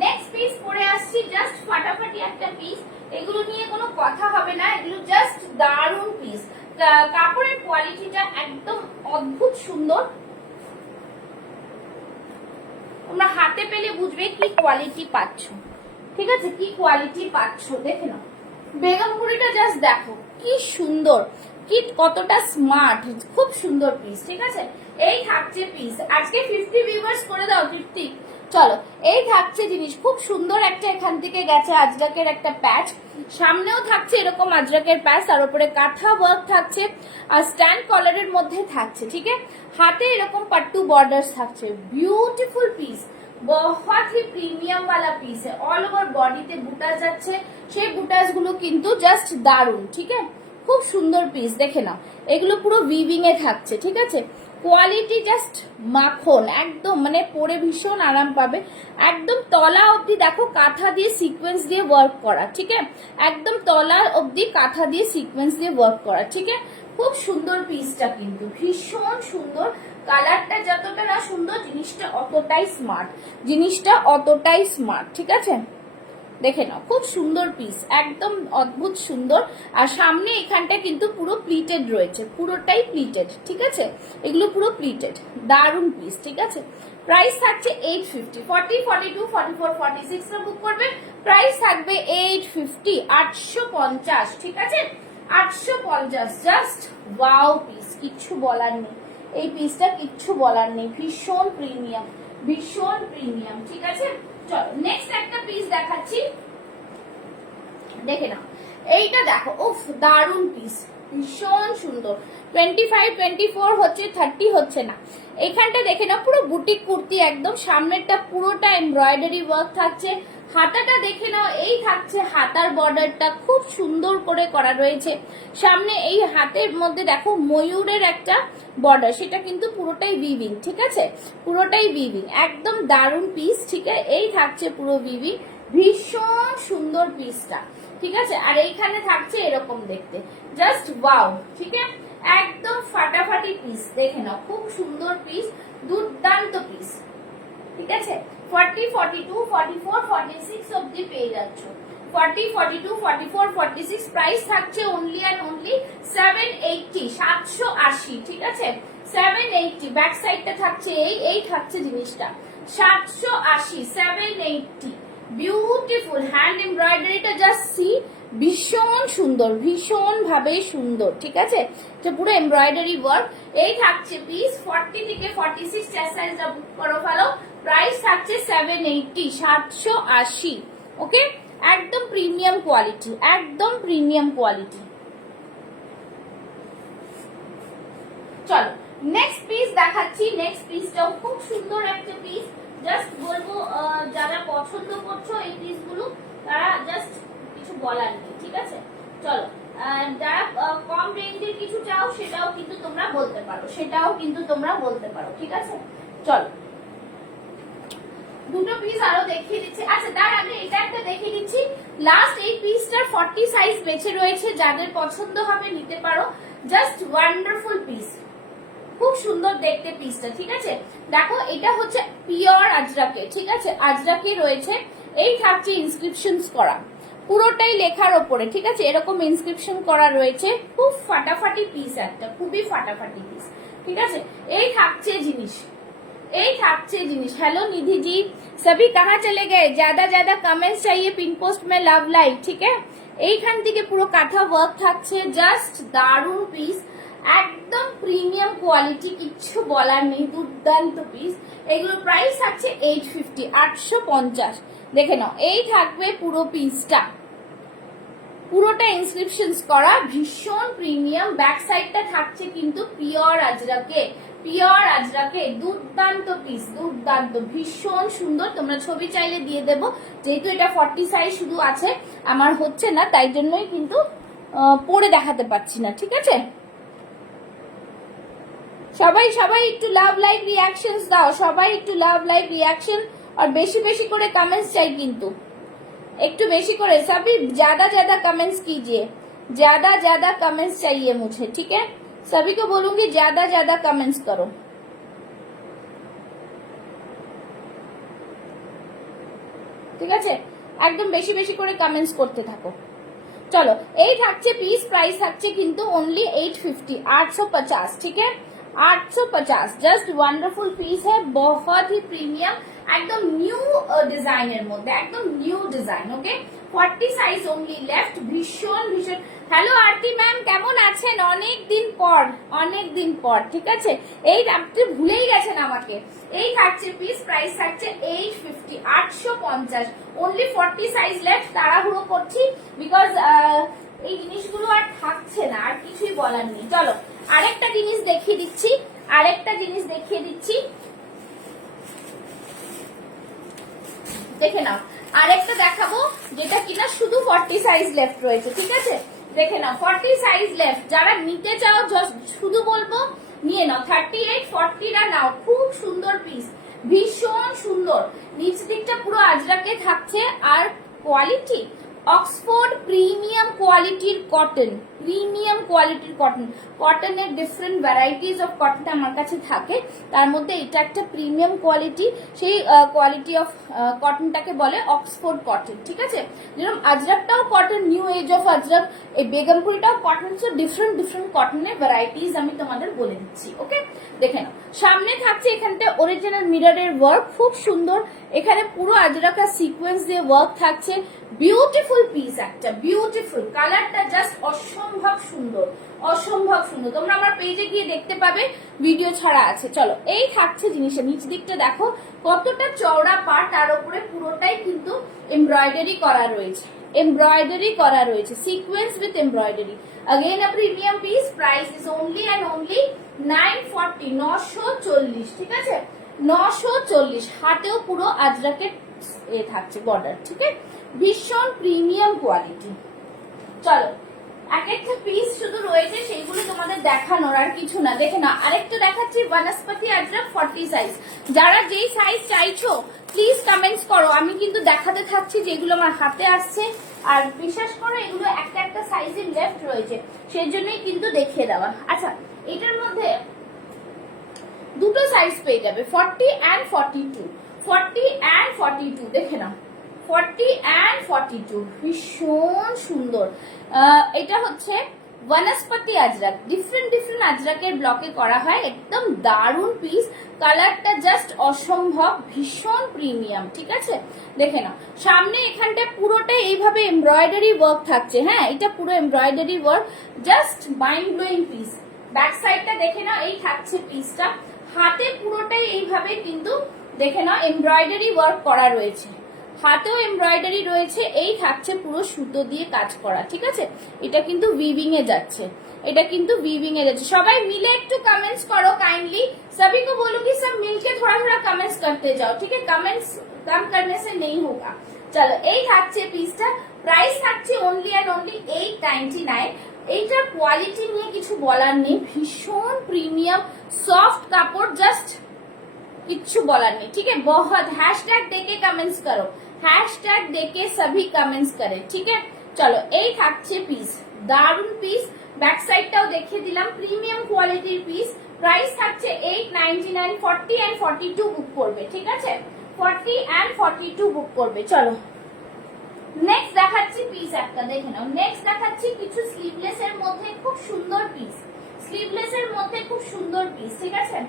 নেক্সট পিস পরে আসছি, জাস্ট ফাটাফাটি একটা পিস, এগুলো নিয়ে কোনো কথা হবে না, এগুলো জাস্ট দারুণ পিস। কাপড়ের কোয়ালিটিটা একদম অদ্ভুত সুন্দর, তোমরা হাতে পেলে বুঝবে কি কোয়ালিটি পাচ্ছ, ঠিক আছে, কি কোয়ালিটি পাচ্ছ। দেখে নাও বেগমপুরিটা জাস্ট দেখো কি সুন্দর, কি কতটা স্মার্ট, খুব সুন্দর পিস, ঠিক আছে। এই থাকছে পিস, আজকে 50 ভিউয়ার্স করে দাও 50। চলো এই থাকছে জিনিস, খুব সুন্দর একটা এখান থেকে গেছে আজরাকের একটা প্যাচ, সামনেও থাকছে এরকম আজরাকের প্যাচ, তার উপরে কাঁথা ওয়ার্ক থাকছে, আর স্ট্যান্ড কলারের মধ্যে থাকছে, ঠিক আছে। হাতে এরকম পাট্টু বর্ডার্স থাকছে, বিউটিফুল পিস, बहुत ही প্রিমিয়াম वाला পিস। অল ওভার বডিতে বুটাস যাচ্ছে, সেই বুটাস গুলো কিন্তু জাস্ট দারুন, ঠিক আছে, খুব সুন্দর পিস, দেখে নাও এগুলো পুরো উইভিং এ থাকছে, ঠিক আছে। কোয়ালিটি জাস্ট মাখন, একদম মানে পরে ভীষণ আরাম পাবে। একদম তলা অবধি দেখো কাঁথা দিয়ে সিকোয়েন্স দিয়ে ওয়ার্ক করা, ঠিক আছে, একদম তলা অবধি কাঁথা দিয়ে সিকোয়েন্স দিয়ে ওয়ার্ক করা, ঠিক আছে। খুব সুন্দর পিসটা, কিন্তু ভীষণ সুন্দর। কালারটা যতটা না সুন্দর, জিনিসটা অতটাই স্মার্ট, জিনিসটা অতটাই স্মার্ট, ঠিক আছে। দেখে নাও খুব সুন্দর পিস, একদম অদ্ভুত সুন্দর। আর সামনে এখানটা কিন্তু পুরো প্লিটেড রয়েছে, পুরোটাই প্লিটেড, ঠিক আছে। এগুলো পুরো প্লিটেড, দারুন পিস, ঠিক আছে। প্রাইস থাকছে 850, 40, 42, 44, 46 রা বুক করবে, প্রাইস থাকবে 850, 850, ঠিক আছে, 850। জাস্ট ওয়াও পিস, কিচ্ছু বলার নেই, এই পিসটা কিচ্ছু বলার নেই, ভীষণ প্রিমিয়াম, ভীষণ প্রিমিয়াম, ঠিক আছে। চলো নেক্সট একটা পিস দেখাচ্ছি, দেখে নাও এইটা দেখো, উফ দারুন পিস, ভীষণ সুন্দর। 25, 24 হচ্ছে, 30 হচ্ছে না। এইখানটা দেখে নাও পুরো বুটিক কুর্তি, একদম সামনেরটা পুরোটা এমব্রয়ডারি ওয়ার্ক থাকছে। হাতাটা দেখে নাও, এই থাকছে হাতার বর্ডারটা খুব সুন্দর করে করা রয়েছে। সামনে এই হাতের মধ্যে দেখো ময়ূরের একটা বর্ডার, সেটা কিন্তু পুরোটাই উইভিং, ঠিক আছে, পুরোটাই উইভিং, একদম দারুন পিস, ঠিক আছে। এই থাকছে পুরো উইভিং, ভীষণ সুন্দর পিসটা, ঠিক আছে। আর এইখানে থাকছে এরকম দেখতে, জাস্ট ওয়াও, ঠিক আছে, একদম ফাটাফাটি পিস, দেখে নাও খুব সুন্দর পিস, দুর্দান্ত পিস, ঠিক আছে। 40, 42, 44, 46 অবধি পেয়ে যাচ্ছ, 40, 42, 44, 46। প্রাইস থাকছে অনলি অ্যান্ড অনলি 780, 780, ঠিক আছে, 780। ব্যাক সাইডটা থাকছে এই থাকছে জিনিসটা 780, 780। বিউটিফুল হ্যান্ড এমব্রয়ডারিটা জাস্ট সি, ভীষণ সুন্দর, ভীষণ ভাবে সুন্দর, ঠিক আছে। পুরো এমব্রয়ডারি ওয়ার্ক। এই থাকছে পিস 40 থেকে 46 সাইজটা বুক করো ফেলো, প্রাইস থাকছে 780, 780, ওকে। একদম প্রিমিয়াম কোয়ালিটি, একদম প্রিমিয়াম কোয়ালিটি। চলো নেক্সট পিস দেখাচ্ছি, নেক্সট পিসটাও খুব সুন্দর একটা পিস। জাস্ট বলবো যারা পছন্দ করছো এই পিসগুলো, তারা জাস্ট কিছু বলার নেই, ঠিক আছে। চলো যারা কম রেঞ্জের কিছু চাও সেটাও কিন্তু তোমরা বলতে পারো, সেটাও কিন্তু তোমরা বলতে পারো, ঠিক আছে। চলো দুটো পিস আরো দেখিয়ে দিচ্ছি। আচ্ছা তার আগে এটা একটা দেখিয়ে দিচ্ছি, লাস্ট এই পিসটার 40 সাইজ বেঁচে রয়েছে, যাদের পছন্দ হবে নিতে পারো। জাস্ট ওয়ান্ডারফুল পিস, খুব সুন্দর দেখতে পিসটা, ঠিক আছে। দেখো এটা হচ্ছে পিওর আজরাকে, ঠিক আছে, আজরাকে রয়েছে। এই থাকছে ইনস্ক্রিপশনস করা, পুরোটাই লেখার ওপরে, ঠিক আছে, এরকম ইনস্ক্রিপশন করা রয়েছে। খুব ফাটাফাটি পিস একটা, খুবই ফাটাফাটি পিস, ঠিক আছে। এই থাকছে জিনিস, এই থাকছে জিনিস। हेलो निधि जी, सभी कहाँ चले गए? ज्यादा ज्यादा कमेंट्स चाहिए पिन पोस्ट में लव लाइक, ठीक है। এইখান থেকে পুরো কাঁথা ওয়ার্ক থাকছে, জাস্ট দারুন পিস, একদম প্রিমিয়াম কোয়ালিটি, কিচ্ছু বলার নেই, দুর্দান্ত পিস। এগুলো প্রাইস থাকছে 850, 850। দেখে নাও এই থাকবে পুরো পিসটা, পুরোটা ইনস্ক্রিপশনস করা, ভীষণ প্রিমিয়াম। ব্যাক সাইডটা থাকছে কিন্তু পিওর আজরাকে, পিওর আজরাকে, দুর্দান্ত পিস, দুর্দান্ত, ভীষণ সুন্দর। তোমরা ছবি চাইলে দিয়ে দেবো, যেহেতু এটা 40 সাইজ শুধু আছে, আমার হচ্ছে না, তাই জন্যই কিন্তু পরে দেখাতে পাচ্ছি না, ঠিক আছে। সবাই সবাই একটু লাভ লাইক রিয়াকশনস দাও, সবাই একটু লাভ লাইক রিয়াকশন, আর বেশি বেশি করে কমেন্টস চাই কিন্তু, একটু বেশি করে, सभी ज्यादा ज्यादा कमेंट्स कीजिए, ज्यादा ज्यादा कमेंट्स चाहिए मुझे, ठीक है। सभी को बोलूंगी ज्यादा ज्यादा कमेंट्स करो, ঠিক আছে, একদম বেশি বেশি করে কমেন্টস করতে থাকো। চলো এই থাকছে পিস, প্রাইস থাকছে কিন্তু অনলি 850, 850, ठीक है, 850। जस्ट वंडरफुल पीस है, बहुत ही प्रीमियम, একদম নিউ ডিজাইনের মধ্যে, একদম নিউ ডিজাইন, ওকে। 40 সাইজ অনলি লেফট, ভীষণ ভীষণ। হ্যালো আরতি ম্যাম, কেমন আছেন? অনেক দিন পর, অনেক দিন পর, ঠিক আছে। এই আপনি ভুলেই গেছেন আমাকে। এই থাকছে পিস, প্রাইস থাকছে 850, 850, অনলি 40 সাইজ লেফট। তাড়াহুড়ো করছি বিকজ এই জিনিসগুলো আর থাকছে না, আর কিছুই বলার নেই। চলো আরেকটা জিনিস দেখিয়ে দিচ্ছি, আরেকটা জিনিস দেখিয়ে দিচ্ছি, দেখে নাও। আরেকটা দেখাবো যেটা কিনা শুধু 40 সাইজ লেফট রয়েছে, ঠিক আছে। দেখে নাও 40 সাইজ লেফট, যারা নিতে চাও শুধু বলবো নিয়ে নাও। 38 40টা নাও, খুব সুন্দর পিস, ভীষণ সুন্দর। নিচ দিকটা পুরো আজরাকে থাকছে, আর কোয়ালিটি অক্সফোর্ড প্রিমিয়াম কোয়ালিটির কটন, প্রিমিয়াম কোয়ালিটির কটন। কটনের ডিফারেন্ট ভ্যারাইটিস অফ কটন আমার কাছে থাকে, তার মধ্যে এটা একটা প্রিমিয়াম কোয়ালিটি। সেই কোয়ালিটি অফ কটনটাকে বলে অক্সফোর্ড কটন, ঠিক আছে। যেরকম আজরাকটাও cotton, new age of Ajrak, এই বেগমপুরিটাও কটন। সো ডিফারেন্ট ডিফারেন্ট কটনের ভ্যারাইটিস আমি তোমাদের বলে দিচ্ছি। ওকে, দেখে নাও। সামনে থাকছে এখানটা অরিজিনাল মিররের ওয়ার্ক, খুব সুন্দর। এখানে পুরো আজরাকা সিকোয়েন্স দিয়ে ওয়ার্ক থাকছে। বিউটিফুল পিস একটা, বিউটিফুল। কালারটা জাস্ট অসম্ভব সুন্দর, অসম্ভব সুন্দর। তোমরা আমার পেজে গিয়ে দেখতে পাবে, ভিডিও ছাড়া আছে। চলো, এই থাকছে জিনিসের নিচ দিকটা দেখো কতটা চওড়া পার, তার উপরে পুরোটাই কিন্তু এমব্রয়ডারি করা রয়েছে, এমব্রয়ডারি করা রয়েছে, sequence with embroidery. Again a premium piece, price is only and only 940, 940, ঠিক আছে, 940। হাতেও পুরো আজরাকের থাকছে বর্ডার, ঠিক আছে, ভীষণ প্রিমিয়াম কোয়ালিটি। চলো, এক একটা পিস শুধু রয়েছে, সেইগুলো তোমাদের দেখানোর, আর কিছু না। দেখে না, আরেকটা দেখাচ্ছি বনস্পতি আজরাক 40 সাইজ। যারা যেই সাইজ চাইছো প্লিজ কমেন্টস করো, আমি কিন্তু দেখাতে থাকছি যেগুলো আমার হাতে আসছে। আর বিশ্বাস করো, এগুলো একটা একটা সাইজের লেফট রয়েছে, সেই জন্যই কিন্তু দেখিয়ে দেওয়া। আচ্ছা, এটার মধ্যে দুটো সাইজ পেয়ে যাবে, 40 and 42, 40 and 42। দেখে নাও, 40 and 42, ভীষণ সুন্দর। এটা হচ্ছে বনস্পতি আজরাক, ডিফারেন্ট ডিফারেন্ট আজরাকের ব্লকে করা হয়, একদম দারুণ পিস। কালারটা জাস্ট অসম্ভব, ভীষণ প্রিমিয়াম, ঠিক আছে। দেখে নাও, সামনে এখানটা পুরোটাই এইভাবে এমব্রয়ডারি ওয়ার্ক থাকছে। হ্যাঁ, এটা পুরো embroidery work, just mind blowing piece. Back সাইডটা দেখে নাও, এই থাকছে পিসটা। হাতে পুরোটাই এইভাবে কিন্তু দেখে নাও এমব্রয়ডারি ওয়ার্ক করা রয়েছে, হাতেও এমব্রয়ডারি রয়েছে। এই থাকছে পুরো সুতো দিয়ে কাজ করা, ঠিক আছে। এটা কিন্তু উইভিং এ যাচ্ছে, এটা কিন্তু উইভিং এ যাচ্ছে। সবাই মিলে একটু কমেন্টস করো काइंडली, सभी को बोलो कि सब मिलके थोड़ा थोड़ा कमेंट्स करते जाओ, ठीक है। कमेंट्स कम करने से नहीं होगा। চলো, এই থাকছে পিসটা, প্রাইস থাকছে অনলি এন্ড অনলি 899। এইটার কোয়ালিটি নিয়ে কিছু বলার নেই, ভীষণ প্রিমিয়াম সফট কাপড়, জাস্ট किच्छु বলার নেই, ठीक है। बहुत हैशटैग देके कमेंट्स करो, हैशटैग देके सभी कमेंट्स करे, ठीक है। চলো, এই থাকছে পিস, দারুন পিস। ব্যাক সাইডটাও দেখিয়ে দিলাম, প্রিমিয়াম কোয়ালিটির পিস। প্রাইস থাকছে 899, 40 and 42 বুক করবে, ঠিক আছে, 40 and 42 বুক করবে। চলো, নেক্সট দেখাচ্ছি পিস একটা, দেখে নাও। নেক্সট দেখাচ্ছি কিছু স্লিভলেস এর মধ্যে খুব সুন্দর পিস, স্লিভলেস এর মধ্যে খুব সুন্দর পিস, ঠিক আছে।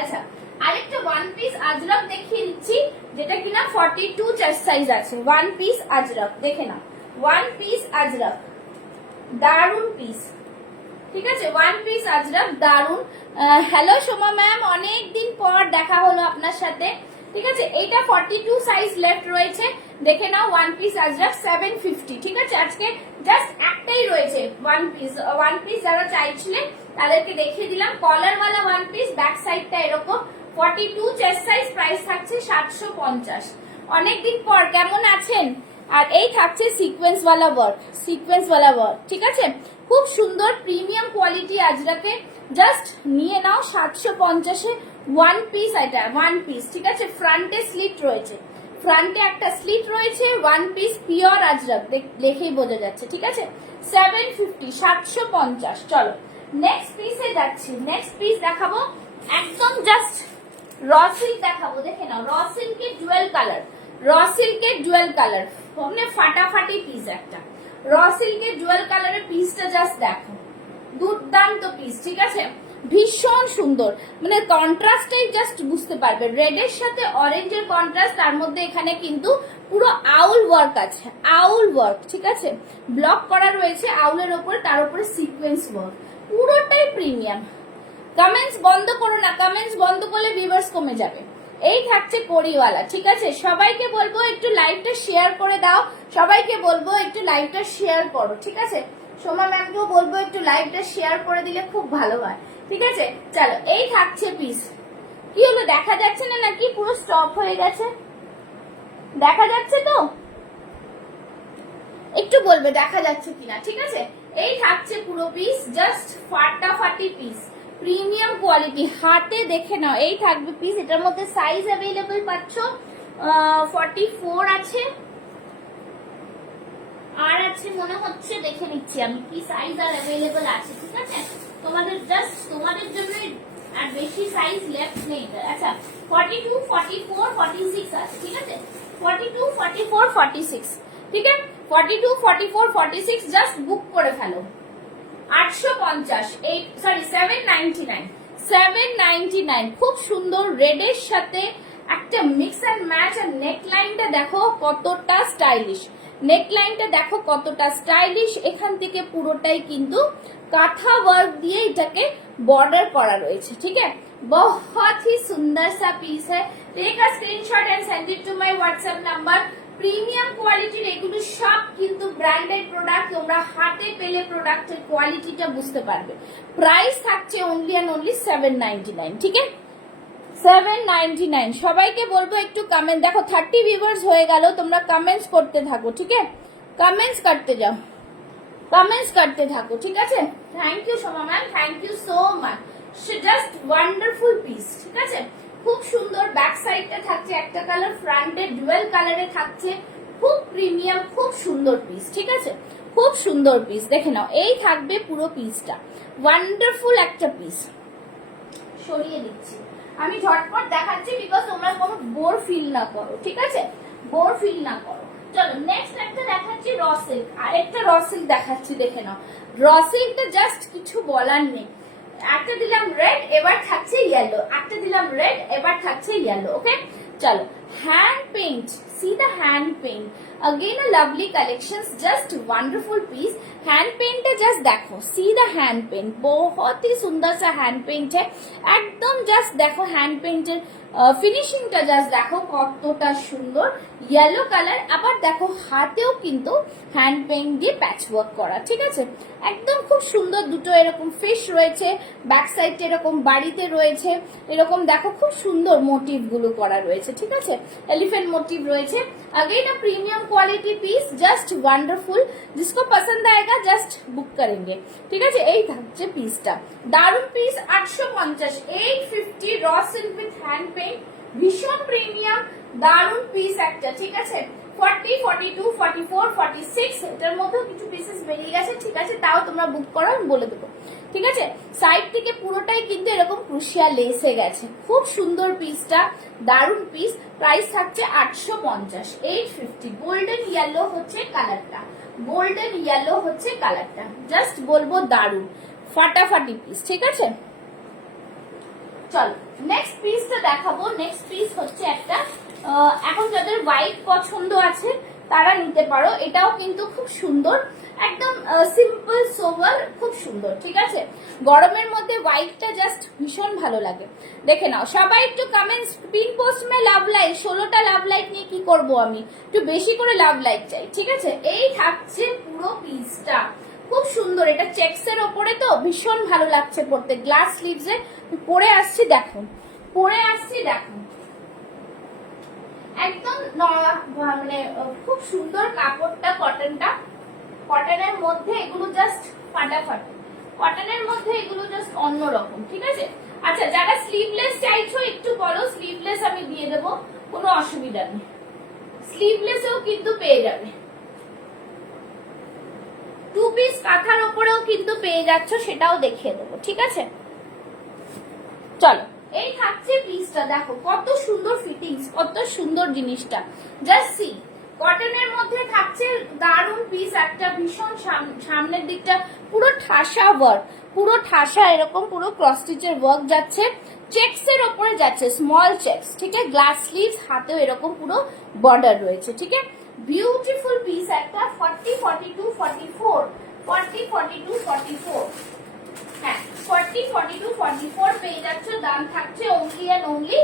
আচ্ছা, আরেকটা ওয়ান পিস আজরাক দেখিয়ে দিচ্ছি, যেটা কিনা 42 চেস্ট সাইজ আছে। ওয়ান পিস আজরাক, দেখে নাও, ওয়ান পিস আজরাক, দারুন পিস, ঠিক আছে। ওয়ান পিস আজরাক, দারুন। হ্যালো সোমা ম্যাম, অনেকদিন পর দেখা হলো আপনার সাথে, ঠিক আছে। এইটা 42 সাইজ লেফট রয়েছে, দেখে নাও। ওয়ান পিস আজরাক 750, ঠিক আছে। আজকে জাস্ট একটাই রয়েছে ওয়ান পিস। ওয়ান পিস যারা চাইছিলেন তাদেরকে দেখিয়ে দিলাম। কলারওয়ালা ওয়ান পিস, ব্যাক সাইডটা এরকম, 42 চেস্ট সাইজ, প্রাইস থাকছে 750। অনেকদিন পর, কেমন আছেন? আর এই থাকছে সিকোয়েন্স ওয়ালা ওয়ার্ক, সিকোয়েন্স ওয়ালা ওয়ার্ক, ঠিক আছে। খুব সুন্দর প্রিমিয়াম কোয়ালিটি আজরাকে, জাস্ট নিয়ে নাও 750-এ ওয়ান পিস। এটা ওয়ান পিস, ঠিক আছে। ফ্রন্টে স্লিট রয়েছে, ফ্রন্টে একটা স্লিট রয়েছে, ওয়ান পিস পিওর আজরাক, দেখেই বোঝা যাচ্ছে, ঠিক আছে। 750, 750। চলো, নেক্সট পিসে যাচ্ছি। নেক্সট পিস দেখাবো, একদম জাস্ট র সিল্ক দেখাবো, দেখে নাও। র সিল্কের ডুয়েল কালার, র সিল্কের ডুয়েল কালার, মানে ফাটাফাটি পিস একটা। র সিল্কের ডুয়েল কালারের পিসটা জাস্ট দেখো, দুর্দান্ত পিস, ঠিক আছে। ভীষণ সুন্দর, মানে কন্ট্রাস্টটাই জাস্ট বুঝতে পারবে। রেডের সাথে অরেঞ্জের কন্ট্রাস্ট, তার মধ্যে এখানে কিন্তু পুরো আউল ওয়ার্ক আছে, আউল ওয়ার্ক, ঠিক আছে। ব্লক করা রয়েছে আউলের ওপরে, তার উপরে সিকোয়েন্স ওয়ার্ক, পুরোটাই প্রিমিয়াম। কমেন্টস বন্ধ করো না, কমেন্টস বন্ধ করলে ভিউয়ার্স কমে যাবে। এই থাকছে কড়িওয়ালা, ঠিক আছে। সবাইকে বলবো একটু লাইভটা শেয়ার করে দাও, সবাইকে বলবো একটু লাইভটা শেয়ার করো, ঠিক আছে। সোমা ম্যামকেও বলবো একটু লাইভটা শেয়ার করে দিলে খুব ভালো হয়, ঠিক আছে। চলো, এই থাকছে পিস। কি হলো, দেখা যাচ্ছে না নাকি পুরো স্টপ হয়ে গেছে? দেখা যাচ্ছে তো? একটু বলবে দেখা যাচ্ছে কিনা, ঠিক আছে। এই থাকছে পুরো পিস, জাস্ট ফাটাফাটি পিস, প্রিমিয়াম কোয়ালিটি, হাতে দেখে নাও। এই থাকবে পিস, এটার মধ্যে সাইজ অ্যাভেলেবল পাচ্ছ 44 আছে, আর আছে মনে হচ্ছে, দেখে নিচ্ছি আমি কি সাইজ আর অ্যাভেলেবল আছে, ঠিক আছে। তোমাদের জাস্ট তোমাদের জন্য আর বেশি সাইজ লেফট নেই। আচ্ছা 42, 44, 46 আছে, ঠিক আছে। 42, 44, 46, ঠিক আছে। 42, 44, 46 জাস্ট বুক করে ফেলো। 850, এই সরি 799, 799, খুব সুন্দর রেডের সাথে একটা মিক্স অ্যান্ড ম্যাচ। আর নেকলাইনটা দেখো কতটা স্টাইলিশ, নেকলাইনটা দেখো কতটা স্টাইলিশ। এখান থেকে পুরোটাই কিন্তু কাঁথা ওয়ার্ক দিয়ে এটাকে বর্ডার করা রয়েছে, ঠিক আছে। बहुत ही सुंदर सा पीस है। Take a screenshot and send it to my WhatsApp number. Premium কোয়ালিটির এগুলো সব কিন্তু ব্র্যান্ডেড প্রোডাক্ট, তোমরা হাতে পেলে প্রোডাক্টের কোয়ালিটিটা বুঝতে পারবে। প্রাইস থাকছে অনলি অ্যান্ড অনলি 799, ঠিক আছে, 799। সবাইকে বলবো একটু কমেন্ট, দেখো 30 ভিউয়ার্স হয়ে গেল, তোমরা কমেন্টস করতে থাকো, ঠিক আছে, কমেন্টস করতে যাও, কমেন্টস করতে থাকো, ঠিক আছে। Thank you Soma ma'am, thank you so much, just wonderful piece, ঠিক আছে। খুব সুন্দর, ব্যাক সাইডটা থাকছে একটা কালার, ফ্রন্টে ডুয়েল কালারে থাকছে, খুব প্রিমিয়াম, খুব সুন্দর পিস, ঠিক আছে, খুব সুন্দর পিস। দেখে নাও, এই থাকবে পুরো পিসটা, ওয়ান্ডারফুল একটা পিস। সরিয়ে দিচ্ছি আমি, ঝটপট দেখাচ্ছি বিকজ তোমরা কোনো বোর ফিল না করো, ঠিক আছে, বোর ফিল না করো। চলো নেক্সট একটা দেখাচ্ছি র সিল্ক, আরেকটা র সিল্ক দেখাচ্ছি, দেখে নাও। র সিল্কটা জাস্ট কিছু বলার নেই। একটা দিলাম রেড, এবার থাকছে ইয়েলো, একটা দিলাম রেড, এবার থাকছে ইয়েলো, ওকে। চলো hand paint, see the hand paint, again a lovely collections, just wonderful piece. Hand paint है, जस्ट देखो, सी द हैंड पेंट, बहुत ही सुंदर सा हैंड पेंट है एकदम। जस्ट देखो हैंड पेंटर ফিনিশিংটা জাস্ট দেখো কতটা সুন্দর, ইয়েলো কালার। আবার দেখো হাতেও কিন্তু হ্যান্ড পেইন্ট দিয়ে প্যাচ ওয়ার্ক করা, ঠিক আছে, একদম খুব সুন্দর। দুটো এরকম ফিশ রয়েছে, ব্যাক সাইডটা এরকম বাড়িতে রয়েছে, এরকম দেখো খুব সুন্দর মোটিভ গুলো করা রয়েছে, ঠিক আছে, এলিফেন্ট মোটিভ রয়েছে। Again a premium quality piece, just wonderful, जिसको पसंद आएगा जस्ट बुक करेंगे, ঠিক আছে। এই থাকছে পিসটা, দারুন piece, 850, 850 raw silk with hand paint, ভীষণ প্রিমিয়াম, দারুন পিস একটা, ঠিক আছে। 40, 42, 44, 46, এটার মধ্যেও কিছু পিসেস বেরিয়ে গেছে, ঠিক আছে, তাও তোমরা বুক করো, আমি বলে দেবো, ঠিক আছে। সাইড থেকে পুরোটাই কিন্তু এরকম ক্রুশিয়া লেসে গেছে, খুব সুন্দর পিসটা, দারুন পিস। প্রাইস থাকছে 850, 850। গোল্ডেন ইয়েলো হচ্ছে কালারটা, গোল্ডেন ইয়েলো হচ্ছে কালারটা, জাস্ট বলবো দারুন, ফাটাফাটি পিস, ঠিক আছে। চলো নেক্সট পিসটা দেখাবো। নেক্সট পিস হচ্ছে একটা, এখন যাদের হোয়াইট পছন্দ আছে তারা নিতে পারো, এটাও কিন্তু খুব সুন্দর, একদম সিম্পল সোভার, খুব সুন্দর, ঠিক আছে। গরমের মধ্যে হোয়াইটটা জাস্ট ভীষণ ভালো লাগে। দেখে নাও সবাই একটু কমেন্টস, পিন পোস্ট মে লাভ লাইক, 16টা লাভ লাইক নিয়ে কি করব আমি, একটু বেশি করে লাভ লাইক চাই, ঠিক আছে। এই থাকছে পুরো পিসটা, খুব সুন্দর, এটা চেকস এর ওপরে তো ভীষণ ভালো লাগছে পরতে, গ্লাস স্লিভস এ পরে আসছি, দেখো পরে আসছি, দেখো একদম মানে খুব সুন্দর কাপড়টা, কটনটা, কটনের মধ্যে এগুলো জাস্ট ফাটাফাটি, কটনের মধ্যে এগুলো জাস্ট অন্যরকম, ঠিক আছে। আচ্ছা যারা স্লিভলেস চাইছো একটু বলো, স্লিভলেস আমি দিয়ে দেবো, কোনো অসুবিধা নেই, স্লিভলেসও কিন্তু পেয়ে যাবে। 2 পিস কাঁথার ওপরেও কিন্তু পেয়ে যাচ্ছ, সেটাও দেখিয়ে দেবো, ঠিক আছে। চলো এই থাকছে পিসটা, দেখো কত সুন্দর ফিটিংস, কত সুন্দর জিনিসটা, জাস্ট সি। কটনের মধ্যে থাকছে দারুন পিস একটা, ভীষণ সামনের দিকটা পুরো ঠাসা ওয়ার্ক, পুরো ঠাসা এরকম পুরো ক্রস স্টিচের ওয়ার্ক যাচ্ছে, চেকস এর ওপরে যাচ্ছে, স্মল চেকস, ঠিক আছে, গ্লাস স্লিভস, হাতেও এরকম পুরো বর্ডার রয়েছে, ঠিক আছে, বিউটিফুল পিস একটা। 40, 42, 44, 40, 42, 44, হ্যাঁ 40, 42, 44 পেয়ে যাচ্ছ। দাম থাকছে অনলি এন্ড অনলি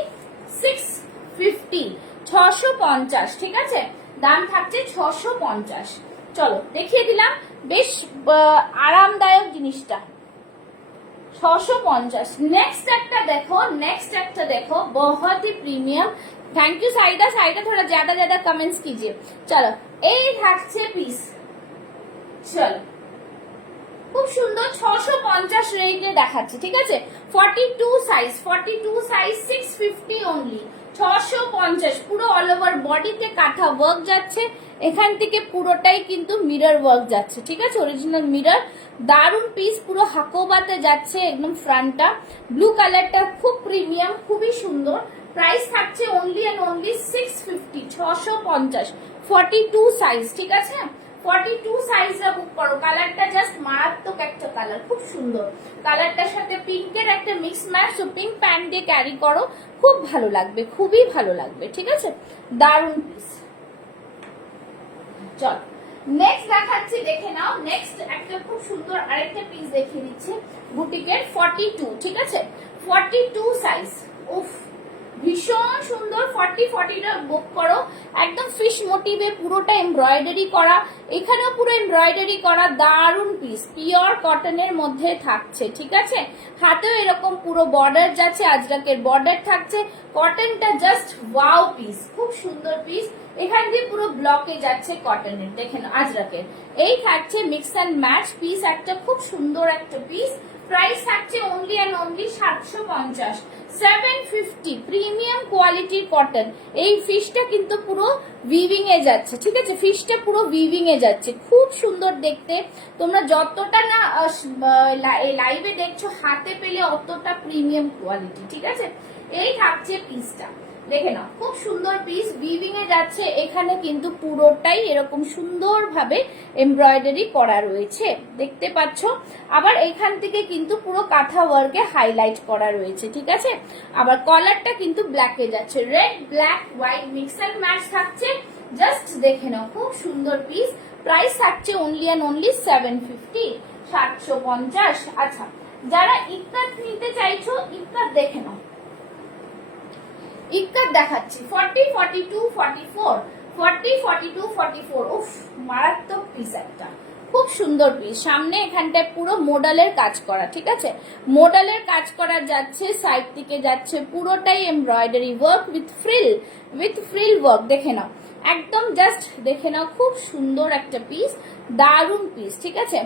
650, 650, ঠিক আছে, দাম থাকছে 650। চলো দেখিয়ে দিলাম, বেশ আরামদায়ক জিনিসটা, 650। नेक्स्ट একটা দেখো, नेक्स्ट একটা দেখো, बहुत ही premium. Thank you Saida, Saida थोड़ा ज्यादा ज्यादा कमेंट्स कीजिए। चलो এই থাকছে পিস, চল খুব সুন্দর 650 রেটে দেখাচ্ছে, ঠিক আছে। 42 সাইজ, 42 সাইজ 650 অনলি, 650। পুরো অল ওভার বডিতে কাঁথা ওয়ার্ক যাচ্ছে, এখান থেকে পুরোটাই কিন্তু মিরর ওয়ার্ক যাচ্ছে, ঠিক আছে, অরিজিনাল মিরর। দারুন পিস, পুরো হাকোবাতে যাচ্ছে একদম ফ্রন্টটা। ব্লু কালারটা খুব প্রিমিয়াম, খুবই সুন্দর। প্রাইস থাকছে অনলি এন্ড অনলি 650, 650, 42 সাইজ, ঠিক আছে। 42 সাইজটা বুক করো। কালারটা জাস্ট মারাত্মক একটা কালার, খুব সুন্দর। কালারটার সাথে পিঙ্কের একটা মিক্স ম্যাচ, তো পিঙ্ক প্যান্ট দিয়ে ক্যারি করো, খুব ভালো লাগবে, খুবই ভালো লাগবে, ঠিক আছে। দারুন পিস। চল নেক্সট দেখাচ্ছি, দেখে নাও। নেক্সট একটা খুব সুন্দর আরেকটা পিস দেখিয়ে দিচ্ছি বুটিকের। 42, ঠিক আছে, 42 সাইজ। উফ, ভীষণ সুন্দর। 40টা বুক করো। একদম ফিশ মোটিভে পুরোটা এমব্রয়ডারি করা, এখানেও পুরো এমব্রয়ডারি করা। দারুন পিস, পিওর কটনের মধ্যে থাকছে, ঠিক আছে। হাতেও এরকম পুরো বর্ডার যাচ্ছে, আজরাকের বর্ডার থাকছে। কটনটা জাস্ট ওয়াও পিস, খুব সুন্দর পিস। এখান দিয়ে পুরো ব্লকে যাচ্ছে কটনের, দেখেন আজরাকের। এই থাকছে মিক্স অ্যান্ড ম্যাচ পিস, একটা খুব সুন্দর একটা পিস। প্রাইস থাকছে অনলি এন্ড অনলি 750, 750। প্রিমিয়াম কোয়ালিটির কটন। এই ফিশটা কিন্তু পুরো উইভিং এ যাচ্ছে, ঠিক আছে, ফিশটা পুরো উইভিং এ যাচ্ছে, খুব সুন্দর দেখতে। তোমরা যতটা না লাইভে দেখছো, হাতে পেলে অতটা প্রিমিয়াম কোয়ালিটি, ঠিক আছে। এই থাকছে পিসটা, দেখে নাও, খুব সুন্দর পিস, উইভিং এ যাচ্ছে। এখানে কিন্তু পুরোটাই এরকম সুন্দর ভাবে এমব্রয়ডারি করা রয়েছে, দেখতে পাচ্ছ। আবার এখান থেকে কিন্তু পুরো কাঁথা ওয়ার্কে হাইলাইট করা রয়েছে, ঠিক আছে। আবার কলারটা কিন্তু ব্ল্যাকে যাচ্ছে, red black white mix and match থাকছে। জাস্ট দেখে নাও, খুব সুন্দর পিস। প্রাইস থাকছে অনলি এন্ড অনলি 750, 750। আচ্ছা, যারা ইক্কাত নিতে চাইছো, ইক্কাত দেখে নাও। ইক্কাত দেখাচ্ছি 40, 42, 44, 40, 42, 44। উফ, মারাত্মক পিস একটা, খুব সুন্দর পিস। সামনে এখানটায় পুরো মোডালের কাজ করা, ঠিক আছে, মোডালের কাজ করা যাচ্ছে, সাইড থেকে যাচ্ছে পুরোটাই embroidery work with frill work. দেখে নাও, একদম জাস্ট দেখে নাও, খুব সুন্দর একটা পিস, দারুন পিস, ঠিক আছে।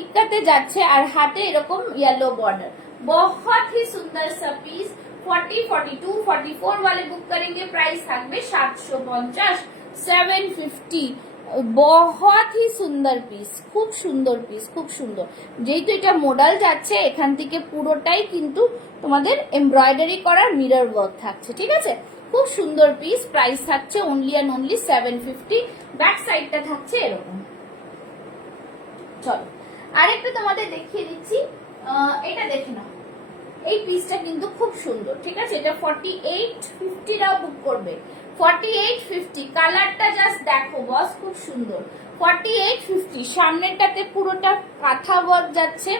ইক্কাতে যাচ্ছে আর হাতে এরকম ইয়েলো বর্ডার, बहुत ही सुंदर सा पीस। 40, 42, 44 वाले बुक करेंगे, प्राइस থাকবে 750, 750। बहुत ही সুন্দর পিস, খুব সুন্দর পিস, খুব সুন্দর। যেহেতু এটা মডেল যাচ্ছে, এখান থেকে পুরোটাই কিন্তু তোমাদের এমব্রয়ডারি করার মিরর ওয়ার্ক থাকছে, ঠিক আছে। খুব সুন্দর পিস। প্রাইস থাকছে অনলি এন্ড অনলি 750। ব্যাক সাইডটা থাকছে এরকম। চলো আরেকটা তোমাদের দেখিয়ে দিচ্ছি, এটা দেখে নাও। এই পিসটা কিন্তু খুব সুন্দর, ঠিক আছে। এটা 48, 50 টাও বুক করবে, 48, 50। কালারটা জাস্ট দেখো বস, খুব সুন্দর। 48, 50। সামনেরটাতে পুরোটা কাঁথা ওয়ার্ক যাচ্ছে,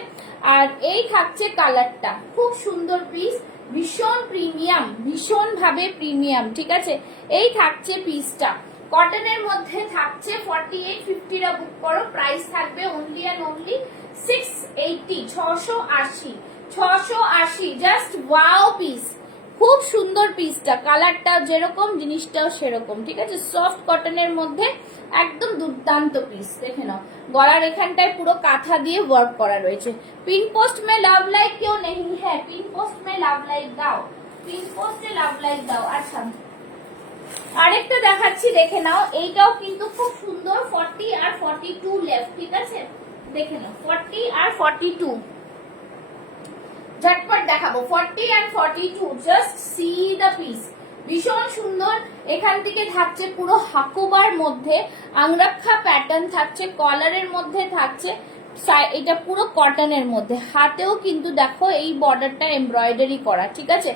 আর এই থাকছে কালারটা, খুব সুন্দর পিস, ভীষণ প্রিমিয়াম, ভীষণ ভাবে প্রিমিয়াম, ঠিক আছে। এই থাকছে পিসটা, কটনের মধ্যে থাকছে। 48, 50 টা বুক করো। প্রাইস থাকবে only and only 680, 680, 680। Just wow piece, খুব সুন্দর পিসটা। কালারটা যেরকম, জিনিসটাও সেরকম, ঠিক আছে। সফট কটনের মধ্যে একদম দুর্দান্ত পিস। দেখে নাও, গলার এখানটায় পুরো কাঁথা দিয়ে ওয়ার্ক করা রয়েছে। পিন পোস্ট মে লাভ লাইক কেউ নেই হ্যাঁ, পিন পোস্ট মে লাভ লাইক দাও, পিন পোস্টে লাভ লাইক দাও। আচ্ছা, আরেকটা দেখাচ্ছি, দেখে নাও। এইটাও কিন্তু খুব সুন্দর, 40 আর 42 লেফট, ঠিক আছে। দেখে নাও, 40 আর 42 ঝটপট দেখাবো। 40 and 42, just see the piece, ভীষণ সুন্দর। এখান থেকে থাকছে পুরো হাকুবার মধ্যে আংরাক্ষা প্যাটার্ন থাকছে, কলারের মধ্যে থাকছে, এটা পুরো কটনের মধ্যে। হাতেও কিন্তু দেখো এই বর্ডারটা এমব্রয়ডারি করা, ঠিক আছে।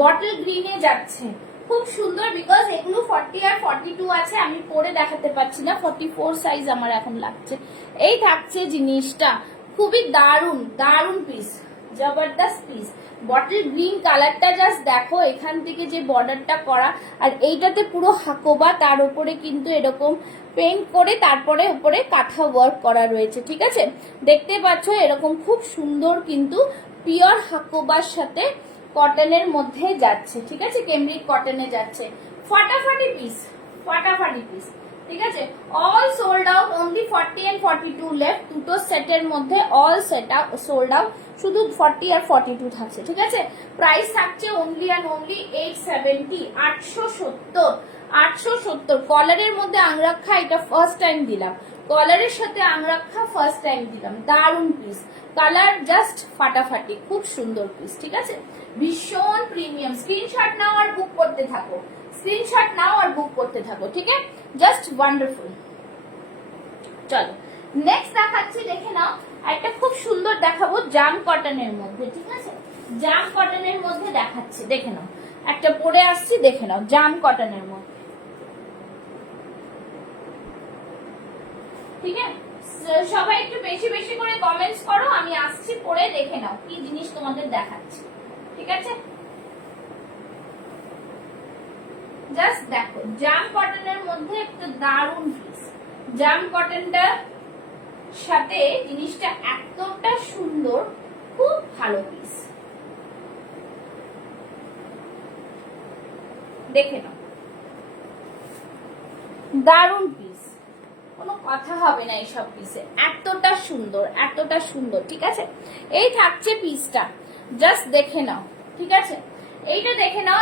বটল গ্রিনে যাচ্ছে, খুব সুন্দর। বিকজ এগুলো 40 আর 42 আছে, আমি পরে দেখাতে পারছি না, 44 সাইজ আমার এখন লাগছে। এই থাকছে জিনিসটা, খুবই দারুন দারুন পিস, জবরদস্ত পিস। বটল গ্রিন কালারটা জাস্ট দেখো, এখান থেকে যে বর্ডারটা করা, আর এইটাতে পুরো হাকোবা, তার উপরে কিন্তু এরকম পেইন্ট করে তারপরে উপরে কাঁথা ওয়ার্ক করা রয়েছে, ঠিক আছে। দেখতে পাচ্ছ এরকম খুব সুন্দর, কিন্তু পিওর হাকোবার সাথে কটনের মধ্যে যাচ্ছে, ঠিক আছে, কেমব্রিক কটনে যাচ্ছে। ফাটাফাটি পিস, ফাটাফাটি পিস, ঠিক আছে, all sold out, only 40 and 42 left, দুটো সেটের মধ্যে অল সেট সোল্ড আউট, শুধু 40 আর 42 থাকছে। ঠিক আছে, প্রাইস থাকছে অনলি অ্যান্ড অনলি 870, 870, 870। কলারের মধ্যে আংরাক্ষা, এটা ফার্স্ট টাইম দিলাম, কলারের সাথে আংরাক্ষা ফার্স্ট টাইম দিলাম, দারুন পিস, কালার জাস্ট ফাটাফাটি, খুব সুন্দর পিস। ঠিক আছে, ভীষণ প্রিমিয়াম। স্ক্রিনশট নাও আর বুক করতে থাকো, স্ক্রিনশট নাও আর বুক করতে থাকো। ঠিক আছে, জাস্ট ওয়ান্ডারফুল। চলো নেক্সট দেখাচ্ছি, দেখে নাও একটা খুব সুন্দর দেখাবো জাম কটনের মধ্যে। ঠিক আছে, জাম কটনের মধ্যে দেখাচ্ছি, দেখে নাও একটা পরে আসছি, দেখে নাও জাম কটনের মধ্যে। ঠিক আছে, সবাই একটু বেশি বেশি করে কমেন্টস করো, আমি আসছি পরে, দেখে নাও কি জিনিস তোমাদের দেখাচ্ছি। ঠিক আছে, জাস্ট দেখো জাম কটনের মধ্যে একটা দারুন পিস, জাম কটনটা সাথে জিনিসটা এতটা সুন্দর, খুব ভালো পিস, দেখে নাও দারুন পিস, কোনো কথা হবে না এইসব পিসে, এতটা সুন্দর, এতটা সুন্দর। ঠিক আছে, এই থাকছে পিসটা, জাস্ট দেখে নাও। ঠিক আছে, এইটা দেখে নাও,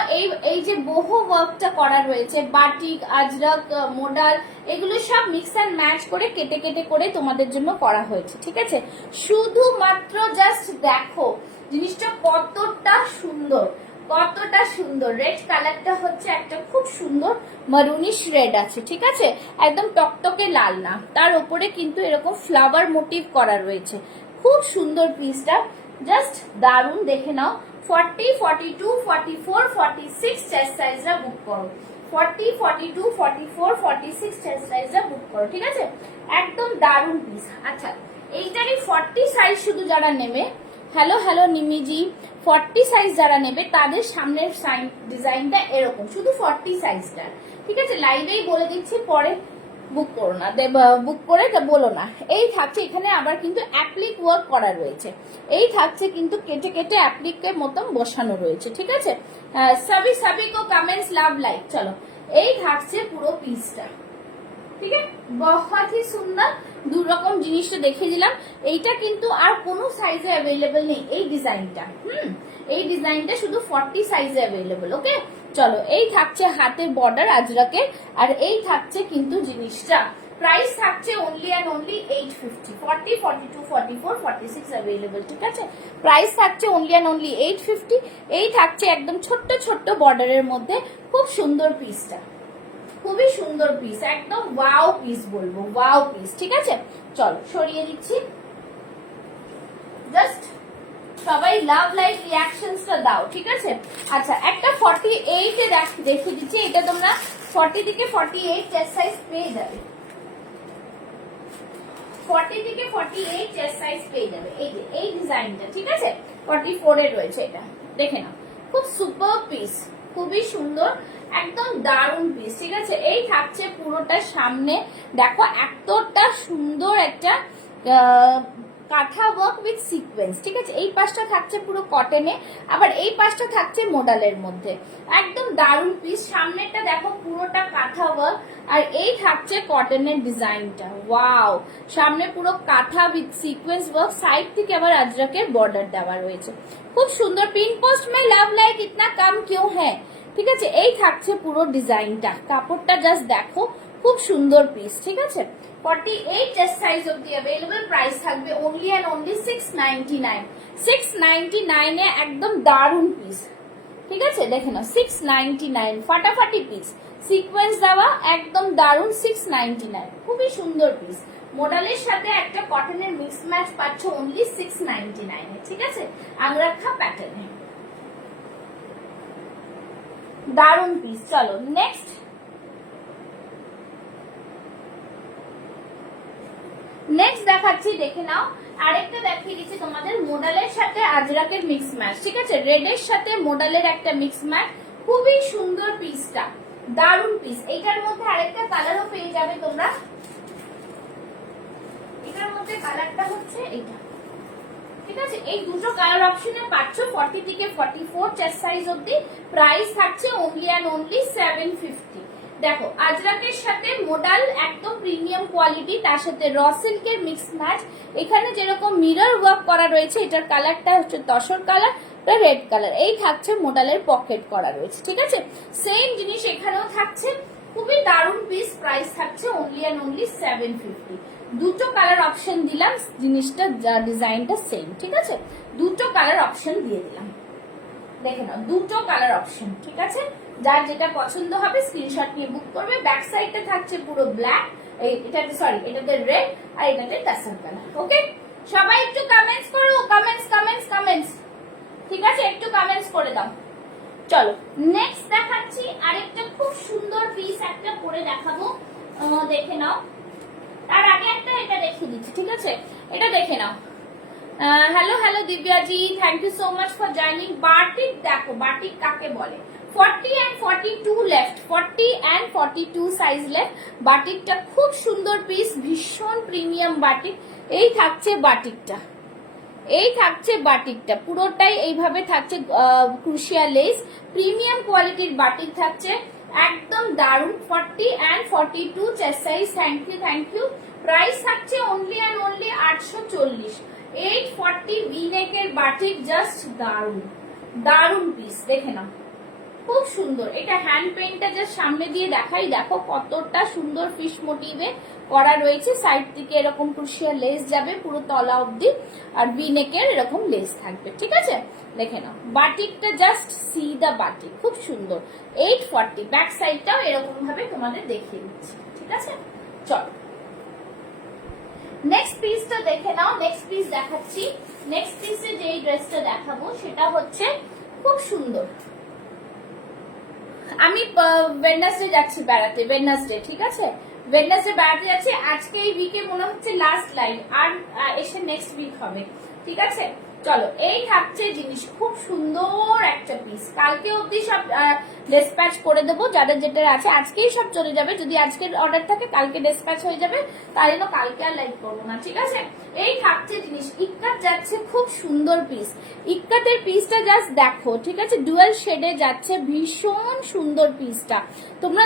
এই যে বহু ওয়ার্কটা করা রয়েছে, বাটিক, আজরক, মোডাল, এগুলো সব মিক্স অ্যান্ড ম্যাচ করে কেটে কেটে করে তোমাদের জন্য করা হয়েছে। ঠিক আছে, শুধুমাত্র জাস্ট দেখো জিনিসটা কতটা সুন্দর, কতটা সুন্দর। রেড কালারটা হচ্ছে একটা খুব সুন্দর মারুনিশ রেড আছে। ঠিক আছে, একদম টকটকে লাল না, তার উপরে কিন্তু এরকম ফ্লাওয়ার মোটিভ করা রয়েছে, খুব সুন্দর পিসটা, জাস্ট দারুন। দেখে নাও 40, 42, 44, 46 চেস্ট সাইজটা বুক করো, 40, 42, 44, 46 চেস্ট সাইজটা বুক করো। ঠিক আছে, একদম দারুন পিস। আচ্ছা, এইটারই 40 সাইজ শুধু যারা নেবে, হ্যালো হ্যালো নিমিজি, 40 সাইজ যারা নেবে তাদের সামনের ডিজাইনটা এরকম, শুধু 40 সাইজটা। ঠিক আছে, লাইভেই বলে দিচ্ছি, পরে বুক করো না, বুক করে বলো না। এই থাকছে এখানে আবার কিন্তু অ্যাপ্লিক ওয়ার্ক করা রয়েছে, এই থাকছে কিন্তু কেটে কেটে অ্যাপ্লিকের মতন বসানো রয়েছে। ঠিক আছে, সবই সবই কো কমেন্টস লাভ লাইক। চলো, এই থাকছে পুরো পিসটা। ঠিক আছে, বহুত হি সুন্দর, দু রকম জিনিসটা দেখে দিলাম। এইটা কিন্তু আর কোনো সাইজে অ্যাভেলেবল নেই, এই ডিজাইনটা। এই ডিজাইনটা শুধু 40 সাইজে অ্যাভেলেবল। ওকে, চলো, এই থাকছে হাতের বর্ডার আজরাকের, আর এই থাকছে কিন্তু জিনিসটা, প্রাইস থাকছে অনলি অ্যান্ড অনলি 850, 40, 42, 44, 46 অ্যাভেলেবল। ঠিক আছে, প্রাইস থাকছে অনলি অ্যান্ড অনলি 850। এই থাকছে একদম ছোট্ট ছোট্ট বর্ডারের মধ্যে, খুব সুন্দর পিসটা, খুবই সুন্দর পিস, একদম ওয়াও পিস বলবো, ওয়াও পিস। ঠিক আছে, চলো সরিয়ে দিচ্ছি, জাস্ট সবাই লাভ লাইক রিঅ্যাকশনসটা দাও। ঠিক আছে, আচ্ছা একটা 48 এ দেখিয়ে দিচ্ছি, এটা তোমরা 40 থেকে 48 চেস্ট সাইজ পেয়ে যাবে, 40 থেকে 48 চেস্ট সাইজ পেয়ে যাবে। এই যে এই ডিজাইনটা, ঠিক আছে, 44 এ রয়েছে, এটা দেখে নাও, খুব সুপার পিস, খুবই সুন্দর, একদম দারুন পিস। ঠিক আছে, এই থাকছে পুরোটা সামনে, দেখো এতটা সুন্দর একটা কাঁথা ওয়ার্ক উইথ সিকোয়েন্স। ঠিক আছে, এই পাশটা থাকছে পুরো কটনে, আবার এই পাশটা থাকছে মোডালের মধ্যে, একদম দারুন পিস। সামনেরটা দেখো পুরোটা কাঁথা ওয়ার্ক, আর এই থাকছে কটনের ডিজাইনটা, ওয়াও, সামনে পুরো কাঁথা উইথ সিকোয়েন্স ওয়ার্ক, সাইড থেকে আবার আজরাকের বর্ডার দেওয়া রয়েছে, খুব সুন্দর। পিন পোস্ট মে লাভ লাইক ইতনা কম কিউ হ্যাঁ। ঠিক আছে, এই থাকছে পুরো ডিজাইনটা, কাপড়টা জাস্ট দেখো, খুব সুন্দর পিস। ঠিক আছে, 48 chest size of the available, price থাকবে অনলি অ্যান্ড অনলি 699, 699 এ একদম দারুন পিস। ঠিক আছে, দেখে নাও 699, ফাটাফাটি পিস, সিকোয়েন্স দেওয়া, একদম দারুন, 699, খুবই সুন্দর পিস। মডেলের সাথে একটা কটনের মিক্স ম্যাচ পাচ্ছ অনলি 699 এ। ঠিক আছে, আংরাক্ষা প্যাটার্নে, দারুন পিস। চলো নেক্সট, নেক্সট দেখাচ্ছি, দেখে নাও, আরেকটা দেখিয়ে দিচ্ছি তোমাদের মোডালের সাথে আজরাকের মিক্স ম্যাচ। ঠিক আছে, রেডের সাথে মোডালের একটা মিক্স ম্যাচ, খুবই সুন্দর পিসটা, দারুন পিস। এইটার মধ্যে আরেকটা কালারও পেয়ে যাবে তোমরা, এটার মধ্যে কালারটা হচ্ছে এইটা। ঠিক আছে, এই দুটো কালার অপশনে পাচ্ছ 40 থেকে 44 চেস্ট সাইজ অবধি, প্রাইস থাকছে অনলি অ্যান্ড অনলি 750। দেখো আজরাকের সাথে মোডাল একদম প্রিমিয়াম কোয়ালিটি, তার সাথে র সিল্কের মিক্স ম্যাচ। এখানে যেরকম মিরর ওয়ার্ক করা রয়েছে, এটার কালারটা হচ্ছে তসর কালার, রেড কালার। এই থাকছে মোডালের পকেট করা রয়েছে, ঠিক আছে। সেম জিনিস এখানেও থাকছে, খুবই দারুণ পিস। প্রাইস থাকছে অনলি অ্যান্ড অনলি 750। দুটো কালার অপশন দিলাম, জিনিসটা ডিজাইনটা সেম, ঠিক আছে। দুটো কালার অপশন দিয়ে দিলাম, দেখে নাও দুটো কালার অপশন, ঠিক আছে। যার যেটা পছন্দ হবে স্ক্রিনশট নিয়ে বুক করবে। ব্যাক সাইডটা থাকছে পুরো ব্ল্যাক, এটাতে সরি এটাতে রেড আর এটাতে টাসার কালার। ওকে, সবাই একটু কমেন্টস করো, কমেন্টস কমেন্টস কমেন্টস, ঠিক আছে, একটু কমেন্টস করে দাও। চলো নেক্সট দেখাচ্ছি আরেকটা খুব সুন্দর পিস, একটা পরে দেখাবো, দেখে নাও। তার আগে একটা এটা দেখিয়ে দিচ্ছি, ঠিক আছে, এটা দেখে নাও। Hello hello Divya ji, thank you so much for joining. Batik দেখো, বাটিক কাকে বলে। 40 and 42 left, 40 and 42 size left. বাটিকটা খুব সুন্দর পিস, ভীষণ প্রিমিয়াম বাটিক। এই থাকছে বাটিকটা, এই থাকছে বাটিকটা পুরোটাই এইভাবে থাকছে ক্রুশিয়া লেস, প্রিমিয়াম কোয়ালিটির বাটিক থাকছে, একদম দারুন। 40 and 42 chest size. Thank you thank you. Price থাকছে অনলি অ্যান্ড অনলি 840। 840 ভি নেকের বাটিক, জাস্ট দারুন দারুন পিস, দেখে নাও খুব সুন্দর। এটা হ্যান্ড পেইন্টটা জাস্ট সামনে দিয়ে দেখাই, দেখো কতটা সুন্দর ফিশ মোটিভে করা রয়েছে। সাইড থেকে এরকম ক্রুশিয়া লেস যাবে পুরো তলা অবধি, আর ভি নেকের এরকম লেস থাকবে, ঠিক আছে। দেখে নাও বাটিকটা, জাস্ট সি দা বাটিক, খুব সুন্দর। 840। ব্যাক সাইডটাও এরকম ভাবে তোমাদের দেখিয়ে দিচ্ছি, ঠিক আছে। চলো নেক্সট পিসটা দেখে নাও। নেক্সট পিস দেখাচ্ছি। নেক্সট পিসে যেই ড্রেসটা দেখাবো সেটা হচ্ছে খুব সুন্দর। আমি ওয়েডনেসডে যাচ্ছি বেড়াতে, ওয়েডনেসডে, ঠিক আছে, ওয়েডনেসডে বেড়াতে যাচ্ছি। আজকে এই উইকে মনে হচ্ছে লাস্ট লাইন, আর এসে নেক্সট উইক হবে, ঠিক আছে। চলো এই থাকছে জিনিস, খুব সুন্দর একটা পিস। কালকে অবধি সব ডিসপ্যাচ করে দেবো, যাদের যেটা আছে আজকেই সব চলে যাবে। যদি আজকের অর্ডার থাকে কালকে ডিসপ্যাচ হয়ে যাবে, তাই জন্য কালকে আর লাইভ করবো না, ঠিক আছে। এই থাকছে জিনিস, ইক্কাত যাচ্ছে, খুব সুন্দর পিস। ইক্কাতের পিসটা জাস্ট দেখো, ঠিক আছে, ডুয়াল শেডে যাচ্ছে, ভীষণ সুন্দর পিসটা। তোমরা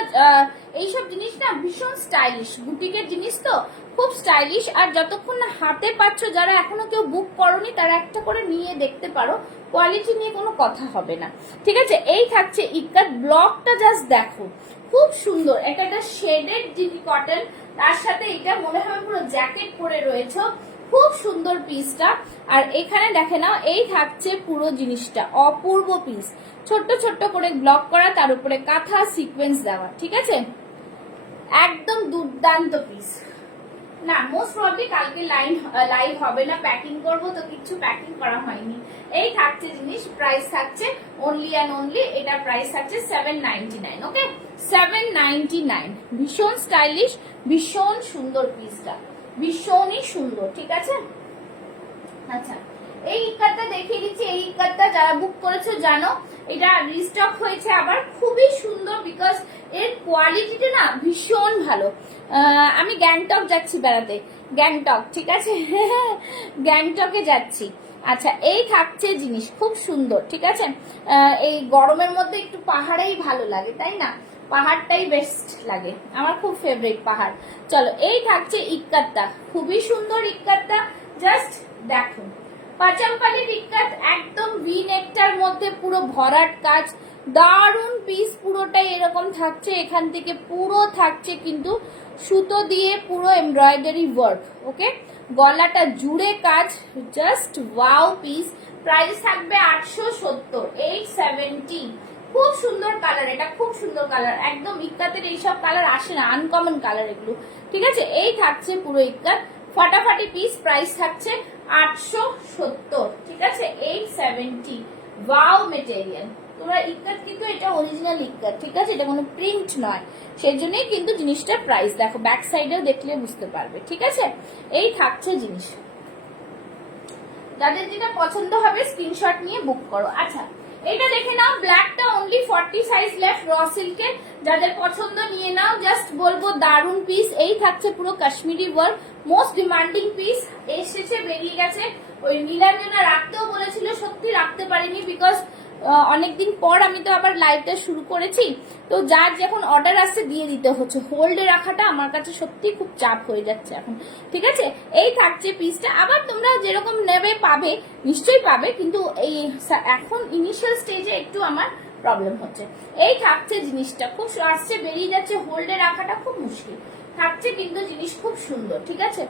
এইসব জিনিস না ভীষণ স্টাইলিশ, বুটিকের জিনিস তো খুব স্টাইলিশ। আর যতক্ষণ না হাতে পাচ্ছ, যারা এখনো কেউ বুক করনি তারা একটা করে নিয়ে দেখতে পারো, কোয়ালিটি নিয়ে কোনো কথা হবে না, ঠিক আছে। এই থাকছে ইক্কাত, ব্লকটা জাস্ট দেখো খুব সুন্দর। এটা একটা শেডেড জিনি কটন, তার সাথে এটা মনে হয় পুরো জ্যাকেট পরে রয়েছে, খুব সুন্দর পিসটা। আর এখানে দেখে নাও, এই থাকছে পুরো জিনিসটা, অপূর্ব পিস, ছোট্ট ছোট্ট করে ব্লক করা, তার উপরে কাঁথা সিকোয়েন্স দেওয়া, ঠিক আছে, একদম দুর্দান্ত পিস। না মোস্ট প্রবাবলি কালকে লাইভ হবে না, প্যাকিং করবো তো কিছু প্যাকিং করা হয়নি। এই থাকছে জিনিস, প্রাইস থাকছে অনলি অ্যান্ড অনলি, এটা প্রাইস থাকছে 799। ওকে 799, ভীষণ স্টাইলিশ, ভীষণ সুন্দর পিসটা, ভীষণই সুন্দর, ঠিক আছে। আচ্ছা এই ইক্কাতটা দেখিয়ে দিচ্ছি। এই ইক্কাতটা যারা বুক করেছো জানো, এটা রিস্টক হয়েছে আবার, খুবই সুন্দর, বিকজ এর কোয়ালিটিটা না ভীষণ ভালো। আমি গ্যাংটক যাচ্ছি বেড়াতে, গ্যাংটক, ঠিক আছে, গ্যাংটকে যাচ্ছি। আচ্ছা এই থাকছে জিনিস, খুব সুন্দর, ঠিক আছে। এই গরমের মধ্যে একটু পাহাড়েই ভালো লাগে, তাই না, পাহাড়টাই বেস্ট লাগে, আমার খুব ফেভারিট পাহাড়। চলো এই থাকছে ইক্কাতটা, খুবই সুন্দর ইক্কাতটা, জাস্ট দেখো পাচামপালির ইক্কাত, একদম ভি নেকটার মধ্যে পুরো ভরাট কাজ, দারুন পিস, পুরোটাই এরকম থাকছে। এখান থেকে পুরো থাকছে কিন্তু সুতো দিয়ে পুরো এমব্রয়ডারি ওয়ার্ক, ওকে, গলাটা জুড়ে কাজ, জাস্ট ওয়াও পিস। প্রাইস থাকবে 870, 870। খুব সুন্দর কালার, এটা খুব সুন্দর কালার, একদম ইক্কাতের এইসব কালার আসে না, আনকমন কালার এগুলো, ঠিক আছে। এই থাকছে পুরো ইক্কাত, ফাটাফাটি পিস। প্রাইস থাকছে 870, ঠিক আছে, 870। Wow material. তোমরা ইক্কাত কিন্তু এটা অরিজিনাল ইক্কাত, ঠিক আছে, এটা কোনো প্রিন্ট নয়, সেই জন্যই কিন্তু জিনিসটার প্রাইস দেখো, ব্যাক সাইডেও দেখলে বুঝতে পারবে, ঠিক আছে। এই থাকছে জিনিস, যাদের যেটা পছন্দ হবে স্ক্রিনশট নিয়ে বুক করো। আচ্ছা এটা দেখে নাও, ব্ল্যাকটা অনলি 40 সাইজ লেফট, র সিল্কের, যাদের পছন্দ নিয়ে নাও, জাস্ট বলবো দারুন পিস। এই থাকছে পুরো Kashmiri work, most demanding piece, এসেছে বেরিয়ে গেছে। ওই নীলাঞ্জনা রাখতেও বলেছিল, সত্যি রাখতে পারিনি, বিকজ অনেকদিন পর আমি তো আবার লাইভটা শুরু করেছি, তো যার যখন অর্ডার আসছে দিয়ে দিতে হচ্ছে। হোল্ডে রাখাটা আমার কাছে সত্যি খুব চাপ হয়ে যাচ্ছে এখন, ঠিক আছে। এই থাকছে পিসটা। আবার তোমরা যেরকম নেবে পাবে, নিশ্চয়ই পাবে, কিন্তু এই এখন ইনিশিয়াল স্টেজে একটু আমার প্রবলেম হচ্ছে। এই থাকছে জিনিসটা, খুব আসছে বেরিয়ে যাচ্ছে, হোল্ডে রাখাটা খুব মুশকিল থাকছে, কিন্তু জিনিস খুব সুন্দর, ঠিক আছে।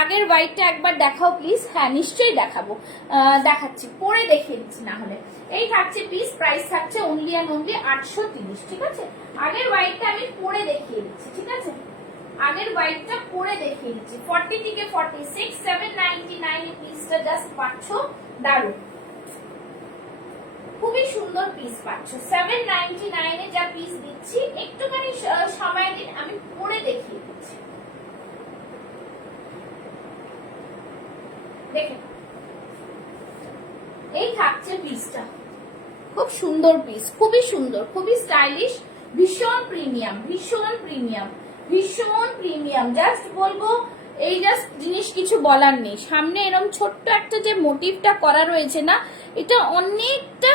আগের হোয়াইটটা একবার দেখাও প্লিজ। হ্যাঁ নিশ্চয়ই দেখাবো, দেখাচ্ছি, পরে দেখিয়ে দিচ্ছি না হলে। এই থাকছে পিস, প্রাইস থাকছে অনলি অ্যান্ড অনলি 830, ঠিক আছে। আগের হোয়াইটটা আমি পরে দেখিয়ে দিচ্ছি, ঠিক আছে। আগের হোয়াইটটা পরে দেখিয়ে দিচ্ছি। 40 থেকে 46, 799 এই পিসটা জাস্ট পাচ্ছ, দারুণ, খুবই সুন্দর পিস পাচ্ছ। 799 এ যা পিস দিচ্ছি, একটুখানি সময় দিন, আমি পরে দেখিয়ে দিচ্ছি। দেখেন এই থাকছে পিসটা, খুব সুন্দর পিস, খুবই সুন্দর, খুবই স্টাইলিশ, ভীষণ প্রিমিয়াম, ভীষণ প্রিমিয়াম, ভীষণ প্রিমিয়াম। জাস্ট বলবো এই জাস্ট জিনিস কিছু বলার নেই। সামনে এরকম ছোট্ট একটা যে মোটিভটা করা রয়েছে না, এটা অনেকটা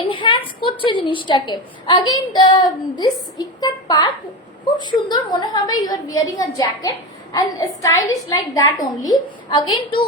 এনহ্যান্স করছে জিনিসটাকে। अगेन দিস ইকাত পার্ট খুব সুন্দর, মনে হবে you are bearing a jacket and stylish like that only. Again to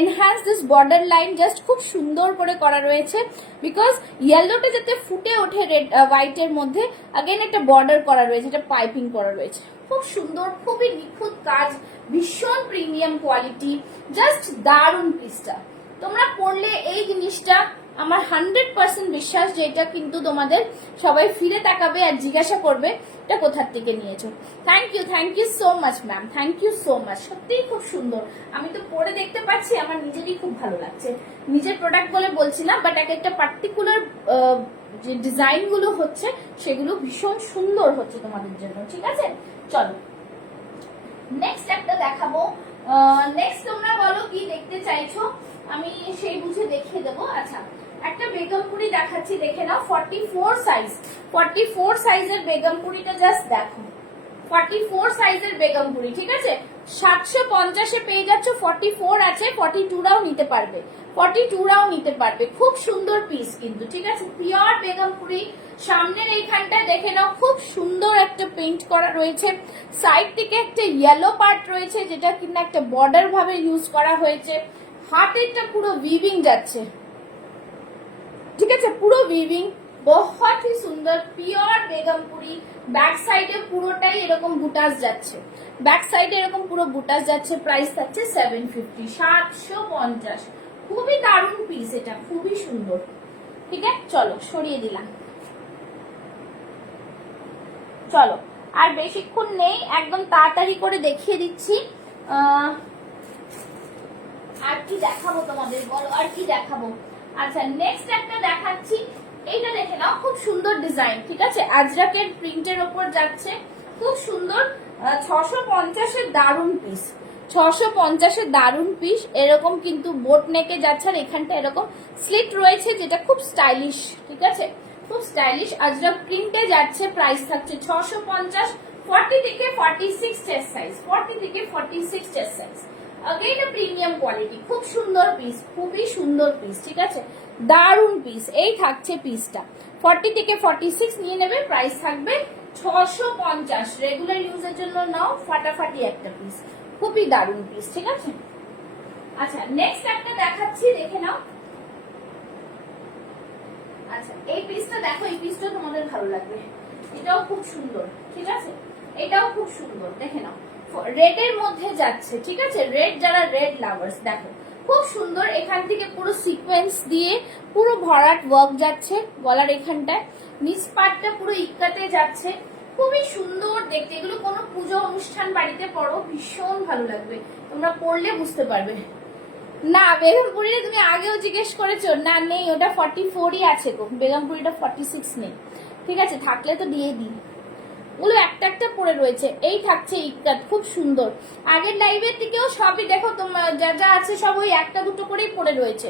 enhance this border line, just খুব সুন্দর করে করা রয়েছে, বিকজ ইয়েলোটা যাতে ফুটে ওঠে রেড হোয়াইটের মধ্যে। अगेन একটা বর্ডার করা রয়েছে, এটা পাইপিং করা রয়েছে, খুব সুন্দর, খুবই নিখুঁত কাজ, ভীষণ প্রিমিয়াম কোয়ালিটি, জাস্ট দারুণ পিসটা। তোমরা পড়লে এই জিনিসটা আমার 100% বিশ্বাস যে এটা কিন্তু তোমাদের সবাই ফিরে তাকাবে আর জিজ্ঞাসা করবে এটা কোথার থেকে নিয়েছো। Thank you so much ma'am, thank you so much, সত্যিই খুব সুন্দর। আমি তো পরে দেখতে পাচ্ছি, আমার নিজেরই খুব ভালো লাগছে। নিজের প্রোডাক্ট বলে বলছি না, বাট একটা পার্টিকুলার যে ডিজাইন গুলো হচ্ছে সেগুলো ভীষণ সুন্দর হচ্ছে তোমাদের জন্য, ঠিক আছে। চলো নেক্সট একটা দেখাবো। নেক্সট তোমরা বলো কি দেখতে চাইছো, আমি সেই বুঝে দেখিয়ে দেবো। আচ্ছা একটা বেগমপুরি দেখাচ্ছি, দেখে নাও। 44 সাইজ, 44 সাইজের বেগমপুরিটা জাস্ট দেখো। 44 সাইজের বেগমপুরি, ঠিক আছে। 750 এ পেয়ে যাচ্ছ। 44 আছে, 42রাও নিতে পারবে, 42রাও নিতে পারবে। খুব সুন্দর পিস কিন্তু, ঠিক আছে। পিওর বেগমপুরি। সামনের এইখানটা দেখে নাও, খুব সুন্দর একটা পেইন্ট করা রয়েছে। সাইড থেকে একটা ইয়েলো পার্ট রয়েছে, যেটা কিনা একটা বর্ডার ভাবে ইউজ করা হয়েছে। হাতেরটা পুরো উইভিং যাচ্ছে, ঠিক আছে, পুরো উইভিং, বহুত হি সুন্দর, পিওর বেগমপুরি। ব্যাক সাইডে পুরোটাই এরকম বুটাস যাচ্ছে, ব্যাক সাইডে এরকম পুরো বুটাস যাচ্ছে। প্রাইস থাকছে 750, 750। খুবই দারুণ পিস, এটা খুবই সুন্দর, ঠিক আছে। চলো সরিয়ে দিলাম, চলো আর বেশিক্ষণ নেই, একদম তাড়াতাড়ি করে দেখিয়ে দিচ্ছি। আর কি দেখাবো তোমাদের, বলো আর কি দেখাবো। আচ্ছা নেক্সট একটা দেখাচ্ছি, এইটা দেখে নাও, খুব সুন্দর ডিজাইন, ঠিক আছে। আজরাকের প্রিন্টের ওপর যাচ্ছে, খুব সুন্দর। 650-এর দারুণ পিস, 650-এর দারুণ পিস। এরকম কিন্তু বোট নেকে যাচ্ছে, আর এখানটা এরকম স্লিট রয়েছে, যেটা খুব স্টাইলিশ, ঠিক আছে, খুব স্টাইলিশ। আজরাক প্রিন্টে যাচ্ছে, প্রাইস থাকছে 650। 40 থেকে 46 চেস্ট সাইজ, 40 থেকে 46 chest size. Again premium quality, খুব সুন্দর পিস, খুবই সুন্দর পিস, ঠিক আছে, দারুণ পিস। এই থাকছে পিসটা, 40 থেকে 46 নিয়ে নেবে, প্রাইস থাকবে 650। রেগুলার ইউজের জন্য নাও, ফাটাফাটি একটা পিস, খুবই দারুণ পিস, ঠিক আছে। আচ্ছা নেক্সট একটা দেখাচ্ছি, দেখে নাও। আচ্ছা এই পিসটা দেখো, এই পিসটা তোমাদের ভালো লাগবে, এটাও খুব সুন্দর, ঠিক আছে, এটাও খুব সুন্দর, দেখে নাও। রেড এর মধ্যে যাচ্ছে, ঠিক আছে, রেড, যারা রেড লাভার্স, দেখো খুব সুন্দর। এখান থেকে পুরো সিকোয়েন্স দিয়ে পুরো ভরাট ওয়ার্ক যাচ্ছে গলার এখানটায়, নিচ পার্টটা পুরো ইক্কাতে যাচ্ছে, খুবই সুন্দর দেখতে। এগুলো কোনো পুজো অনুষ্ঠান বাড়িতে পরো, ভীষণ ভালো লাগবে, তোমরা পরলে বুঝতে পারবে। না বেগমপুরিটা তুমি আগেও জিজ্ঞেস করেছো, না নেই, ওটা 44ই আছে গো, বেগমপুরিটা 46 নেই, ঠিক আছে, থাকলে তো দিয়ে দিই। ওগুলো একটা একটা পরে রয়েছে। এই থাকছে ইক্কাত, খুব সুন্দর। আগের লাইভের দিকেও সবই দেখো, তোমার যা যা আছে সব ওই একটা দুটো করেই পরে রয়েছে।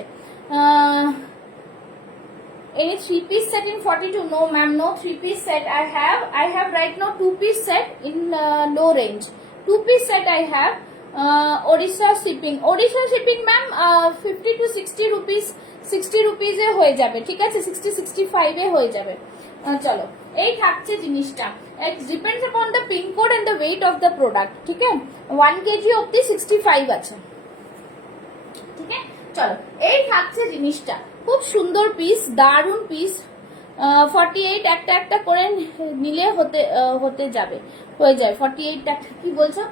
Any 3-piece set in 42? No ma'am, no 3-piece set I have right now 2-piece set in low range. 2-piece set I have, Odisha shipping ma'am 50 to 60 rupees, 60 রুপিসে হয়ে যাবে, ঠিক আছে, 60-65 এ হয়ে যাবে। চলো, এই থাকছে জিনিসটা। It depends upon the pin code and the weight of the product, ঠিক আছে। 1 kg অব্দি 65 আছে, ঠিক আছে। চলো, এই থাকছে জিনিসটা, খুব সুন্দর পিস, দারুন পিস। 48 একটা একটা করে নিলে হতে যাবে, হয়ে যায় 48টা। কি বলছো?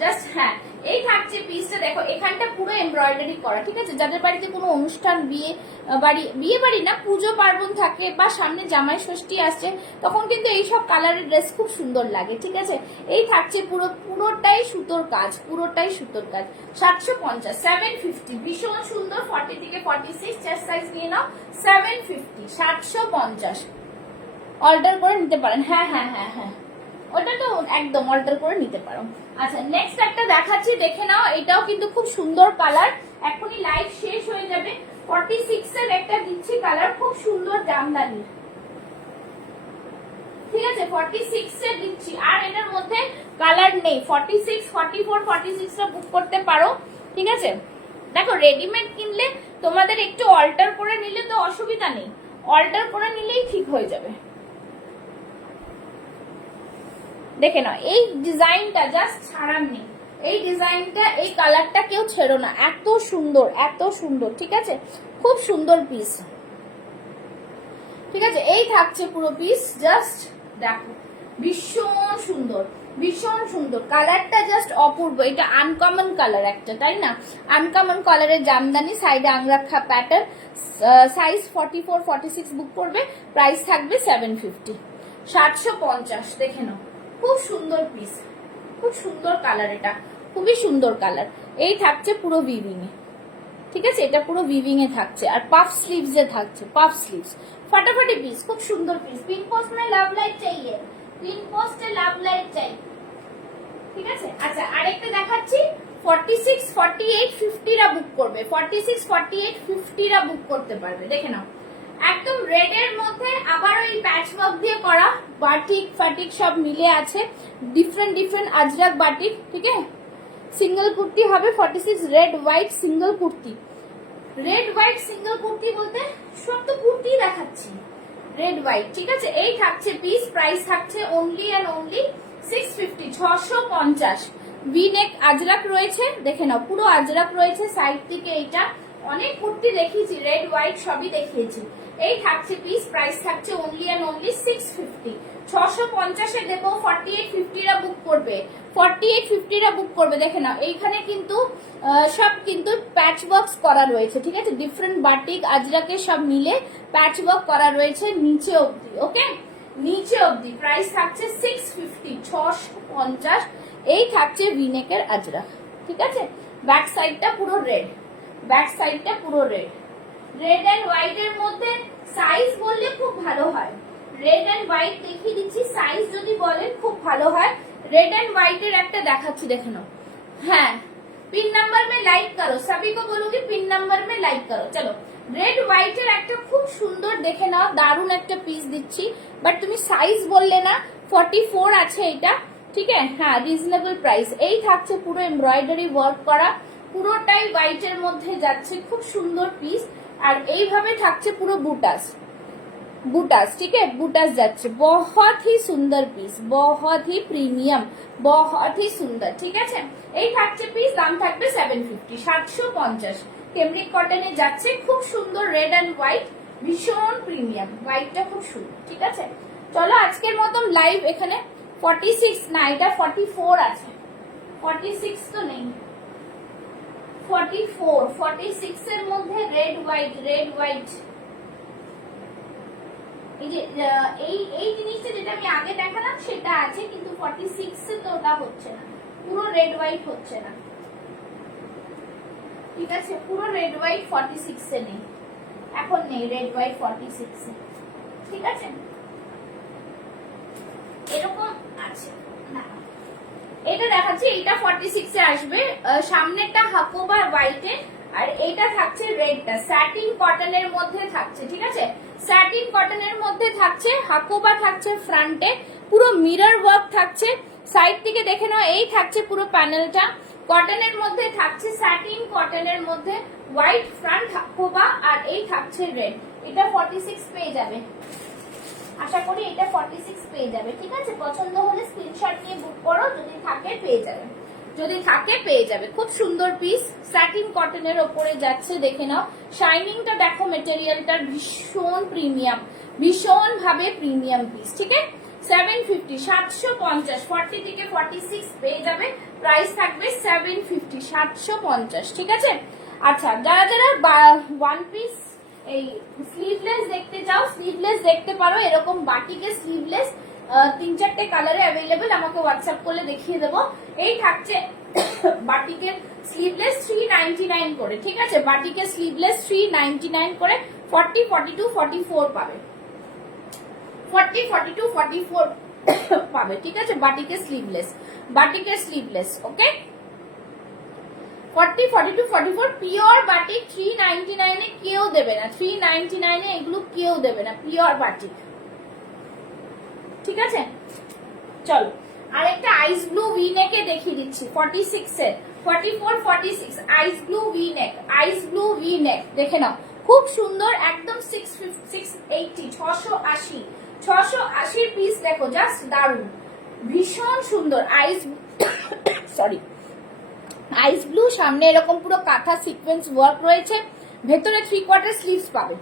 জাস্ট হ্যাঁ, এই থাকছে পিসটা। দেখো এখানটা পুরো এমব্রয়ডারি করা, ঠিক আছে। যাদের বাড়িতে কোনো অনুষ্ঠান, বিয়ে বাড়ি না, পুজো পার্বণ থাকে বা সামনে জামাই ষষ্ঠী আসছে, তখন কিন্তু এইসব কালারের ড্রেস খুব সুন্দর লাগে, ঠিক আছে। এই থাকছে পুরোটাই সুতোর কাজ, পুরোটাই সুতোর কাজ। 750, 750, ভীষণ সুন্দর। 40 থেকে 46 চেস্ট সাইজ নিয়ে নাও। 750, 750 অর্ডার করে নিতে পারেন। হ্যাঁ হ্যাঁ হ্যাঁ হ্যাঁ, ওটা তো একদম অল্টার করে নিতে পারো। আচ্ছা, নেক্সট একটা দেখাচ্ছি, দেখে নাও। এটাও কিন্তু খুব সুন্দর কালার, এখনই লাইভ শেষ হয়ে যাবে। 46 এর একটা দিচ্ছি কালার, খুব সুন্দর জামদানি, ঠিক আছে। 46 এর দিচ্ছি, আর এটার মধ্যে কালার নেই। 46, 44, 46 টা বুক করতে পারো, ঠিক আছে। দেখো রেডিমেড কিনলে তোমাদের একটু অল্টার করে নিলে তো অসুবিধা নেই, অল্টার করে নিলেই ঠিক হয়ে যাবে। দেখে নাও, এই ডিজাইনটা জাস্ট ছাড়ার নেই, এই ডিজাইনটা, এই কালারটা কেউ ছেড়ো না, এত সুন্দর, এত সুন্দর, ঠিক আছে। খুব সুন্দর পিস, ঠিক আছে। এই থাকছে পুরো পিস, জাস্ট দেখো, ভীষণ সুন্দর, ভীষণ সুন্দর কালারটা, জাস্ট অপূর্ব। এটা আনকমন কালার একটা, তাই না? আনকমন কালারের জামদানি, সাইডে আংরাখা প্যাটার্ন, সাইজ 44, 46 বুক করবে, প্রাইস থাকবে 750, 750। দেখে নাও, খুব সুন্দর পিস, খুব সুন্দর কালার, এটা খুবই সুন্দর কালার। এই থাকছে পুরো উইভিং এ, ঠিক আছে। এটা পুরো উইভিং এ থাকছে, আর পাফ স্লিভস এ থাকছে, পাফ স্লিভস। ফাটাফাটি পিস, খুব সুন্দর পিস। পিন পোস্ট में লাভ লাইট চাইয়ে, পিন পোস্টে লাভ লাইট চাই, ঠিক আছে। আচ্ছা, আরেকটা দেখাচ্ছি। 46, 48, 50 রা বুক করবে, 46, 48, 50 রা বুক করতে পারবে। দেখে নাও, একদম রেড এর মধ্যে আবার ওই প্যাচ ওয়ার্ক দিয়ে করা, বাটিক ফাটিক সব মিলে আছে, ডিফারেন্ট ডিফারেন্ট আজরাক বাটিক, ঠিক আছে। সিঙ্গেল কুর্তি হবে 46, red white single kurti. Red white single kurti বলতে সব তো কুর্তি দেখাচ্ছি, রেড হোয়াইট, ঠিক আছে। এই থাকছে পিস, প্রাইস থাকছে only and only 650, 650। V neck ajrakh রয়েছে, দেখে নাও, পুরো আজরাক রয়েছে সাইড থেকে। এইটা অনেক কুর্তি দেখিয়েছি, রেড হোয়াইট সবই দেখিয়েছি। এই থাকছে পিস, প্রাইস থাকছে অনলি এন্ড অনলি 650, 650 এ দেবো। 48, 50 রা বুক করবে, 48, 50 রা বুক করবে। দেখে নাও, এইখানে কিন্তু সব কিন্তু প্যাচ ওয়ার্কস করা রয়েছে, ঠিক আছে। ডিফারেন্ট বাটিক আজরাকে সব মিলে প্যাচ ওয়ার্ক করা রয়েছে নিচে অবধি, ওকে, নিচে অবধি। প্রাইস থাকছে 650, 650। এই থাকছে ভিনেকের আজরাক, ঠিক আছে। ব্যাক সাইডটা পুরো রেড, ব্যাক সাইডটা পুরো রেড, রেড এন্ড হোয়াইট এর মধ্যে সাইজ বললে খুব ভালো হয়। রেড এন্ড হোয়াইট দেখিয়ে দিচ্ছি, সাইজ যদি বলেন খুব ভালো হয়। रेड एंड व्हाइट এর একটা দেখাচ্ছি, দেখে নাও। হ্যাঁ, पिन नंबर में लाइक करो, सभी को बोलूंगी पिन नंबर में लाइक करो। चलो, রেড হোয়াইট এর একটা খুব সুন্দর, দেখে নাও, দারুন একটা পিস দিচ্ছি। বাট তুমি সাইজ বললে না, 44 আছে এটা, ঠিক আছে। হ্যাঁ, রিজনেবল প্রাইস। এই থাকছে পুরো এমব্রয়ডারি ওয়ার্ক করা, পুরোটাই হোয়াইট এর মধ্যে যাচ্ছে, খুব সুন্দর পিস। আর এইভাবে থাকছে পুরো বুটাস, बुटास, ठीक है, बुटास যাচ্ছে। बहुत ही সুন্দর পিস, बहुत ही প্রিমিয়াম, बहुत ही সুন্দর, ঠিক আছে। এই থাকছে পিস, দাম থাকবে 750, 750। কেমব্রিক কটনে যাচ্ছে, খুব সুন্দর রেড এন্ড হোয়াইট, ভীষণ প্রিমিয়াম, হোয়াইটটা খুব সুন্দর, ঠিক আছে। চলো, আজকের মতন লাইভ এখানে 46 না, এটা 44 আছে, 46 তো নেই, 44, 46 এর মধ্যে রেড হোয়াইট, রেড হোয়াইট। এই জিনিসটা যেটা আমি আগে দেখালাম সেটা আছে, কিন্তু 46 এ তো ওটা হচ্ছে না, পুরো রেড হোয়াইট হচ্ছে না, ঠিক আছে। পুরো রেড হোয়াইট 46 এ নেই, এখন নেই রেড হোয়াইট 46 এ, ঠিক আছে। এরকম আছে না, এটা দেখাচ্ছি, এটা 46 এ আসবে। সামনেটা হাকোবা হোয়াইটে, আর এইটা থাকছে রেডটা, স্যাটিন কটনের মধ্যে থাকছে, ঠিক আছে। স্যাটিন কটনের মধ্যে থাকছে, হাকোবা থাকছে ফ্রন্টে, পুরো মিরর ওয়ার্ক থাকছে। সাইড থেকে দেখে নাও, এই থাকছে পুরো প্যানেলটা, কটনের মধ্যে থাকছে, স্যাটিন কটনের মধ্যে, হোয়াইট ফ্রন্ট কোবা, আর এই থাকছে রেড। এটা 46 পেয়ে যাবে, আশা করি এটা 46 পেয়ে যাবে। ঠিক আছে, পছন্দ হলে স্ক্রিনশট নিয়ে বুক করো, যদি থাকে পেয়ে যাবে, যদি থাকে পেয়ে যাবে। খুব সুন্দর পিস, স্যাটিন কটনের ওপরে যাচ্ছে, দেখে নাও শাইনিংটা দেখো, মেটেরিয়ালটার ভীষণ প্রিমিয়াম, ভীষণ ভাবে প্রিমিয়াম পিস। ঠিক আছে, 750, 750, 40 থেকে 46 পেয়ে যাবে, প্রাইস থাকবে 750, 750। ঠিক আছে, আচ্ছা যারা যারা ওয়ান পিস এই স্লিভলেস দেখতে চাও, স্লিভলেস দেখতে পারো, এরকম বাটিকের স্লিভলেস 3-4টে কালারে অ্যাভেলেবেল, আমাকে হোয়াটসঅ্যাপ করলে দেখিয়ে দেবো। এই থাকছে বাটিকের স্লিভলেস 399 করে। ঠিক আছে, বাটিকের স্লিভলেস 399 করে, 40, 42, 44 পাবে, 40, 42, 44 পাবে। ঠিক আছে, বাটিকের স্লিভলেস, বাটিকের স্লিভলেস। ওকে, 40, 42, 44 পিওর বাটিক, 399 এ কেউ দেবে না, 399 এ এগুলো কেউ দেবে না, পিওর বাটিক। ঠিক আছে, চলো আরেকটা আইস ব্লু ভি নেকে দেখিয়ে দিচ্ছি, 46 এর, 44, 46 আইস ব্লু ভি নেক, আইস ব্লু ভি নেক দেখে নাও, খুব সুন্দর একদম। 680, 680, 680 পিস দেখো, জাস্ট দারুন, ভীষণ সুন্দর আইস সরি আইস ব্লু, সামনে এরকম পুরো কাঁথা সিকোয়েন্স ওয়ার্ক রয়েছে, ভেতরে 3/4 স্লিভস পাবে,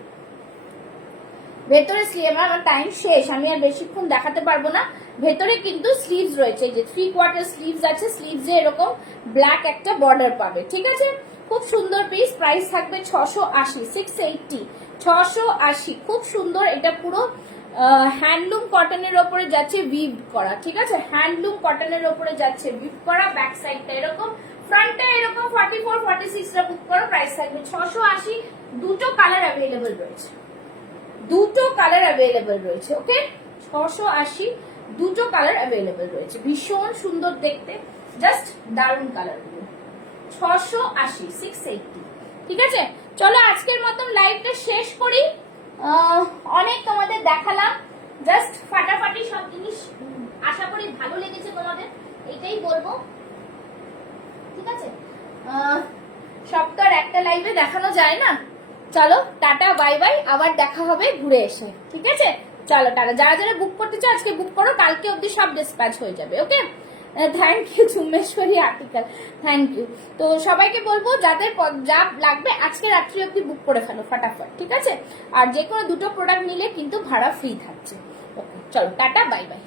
ভেতরে স্লিভ। আমার টাইম শেষ, আমি আর বেশিক্ষণ দেখাতে পারবো না। ভেতরে কিন্তু স্লিভস রয়েছে, যে 3/4 স্লিভস আছে, স্লিভসে এরকম ব্ল্যাক একটা বর্ডার পাবে। ঠিক আছে, খুব সুন্দর পিস, প্রাইস থাকবে 680, 680, 680, খুব সুন্দর। এটা পুরো হ্যান্ডলুম কটনের ওপরে যাচ্ছে, উইভ করা। ঠিক আছে, হ্যান্ডলুম কটনের ওপরে যাচ্ছে, উইভ করা, ব্যাক সাইডটা এরকম, ফ্রন্টটা এরকম। 44, 46 টা বুক করো, প্রাইস থাকবে 680। দুটো কালার অ্যাভেলেবল রয়েছে, দুটো কালার অ্যাভেলেবল রয়েছে। ওকে, 680, দুটো কালার অ্যাভেলেবল রয়েছে, ভীষণ সুন্দর দেখতে, জাস্ট দারুণ কালার গুলো। 680, 680। ঠিক আছে, চলো আজকের মতন লাইভটা শেষ করি। অনেক তোমাদের দেখালাম, জাস্ট ফাটাফাটি সব জিনিস, আশা করি ভালো লেগেছে তোমাদের, এটাই বলবো। ঠিক আছে, সব তো আর একটা লাইভে দেখানো যায় না। চলো টাটা, বাই বাই, আবার দেখা হবে ঘুরে এসে। ঠিক আছে, চলো টাটা। যারা যারা বুক করতে চাও আজকে বুক করো, কালকে অবধি সব ডিসপ্যাচ হয়ে যাবে। Okay, thank you Chumbeshwari article, thank you. তো সবাইকে বলবো যাদের যা লাগবে আজকে রাত্রি অবধি বুক করে ফেলো ফটাফট। ঠিক আছে, আর যে কোনো দুটো প্রোডাক্ট নিলে কিন্তু ভাড়া ফ্রি থাকছে। ওকে, চলো টাটা, বাই বাই।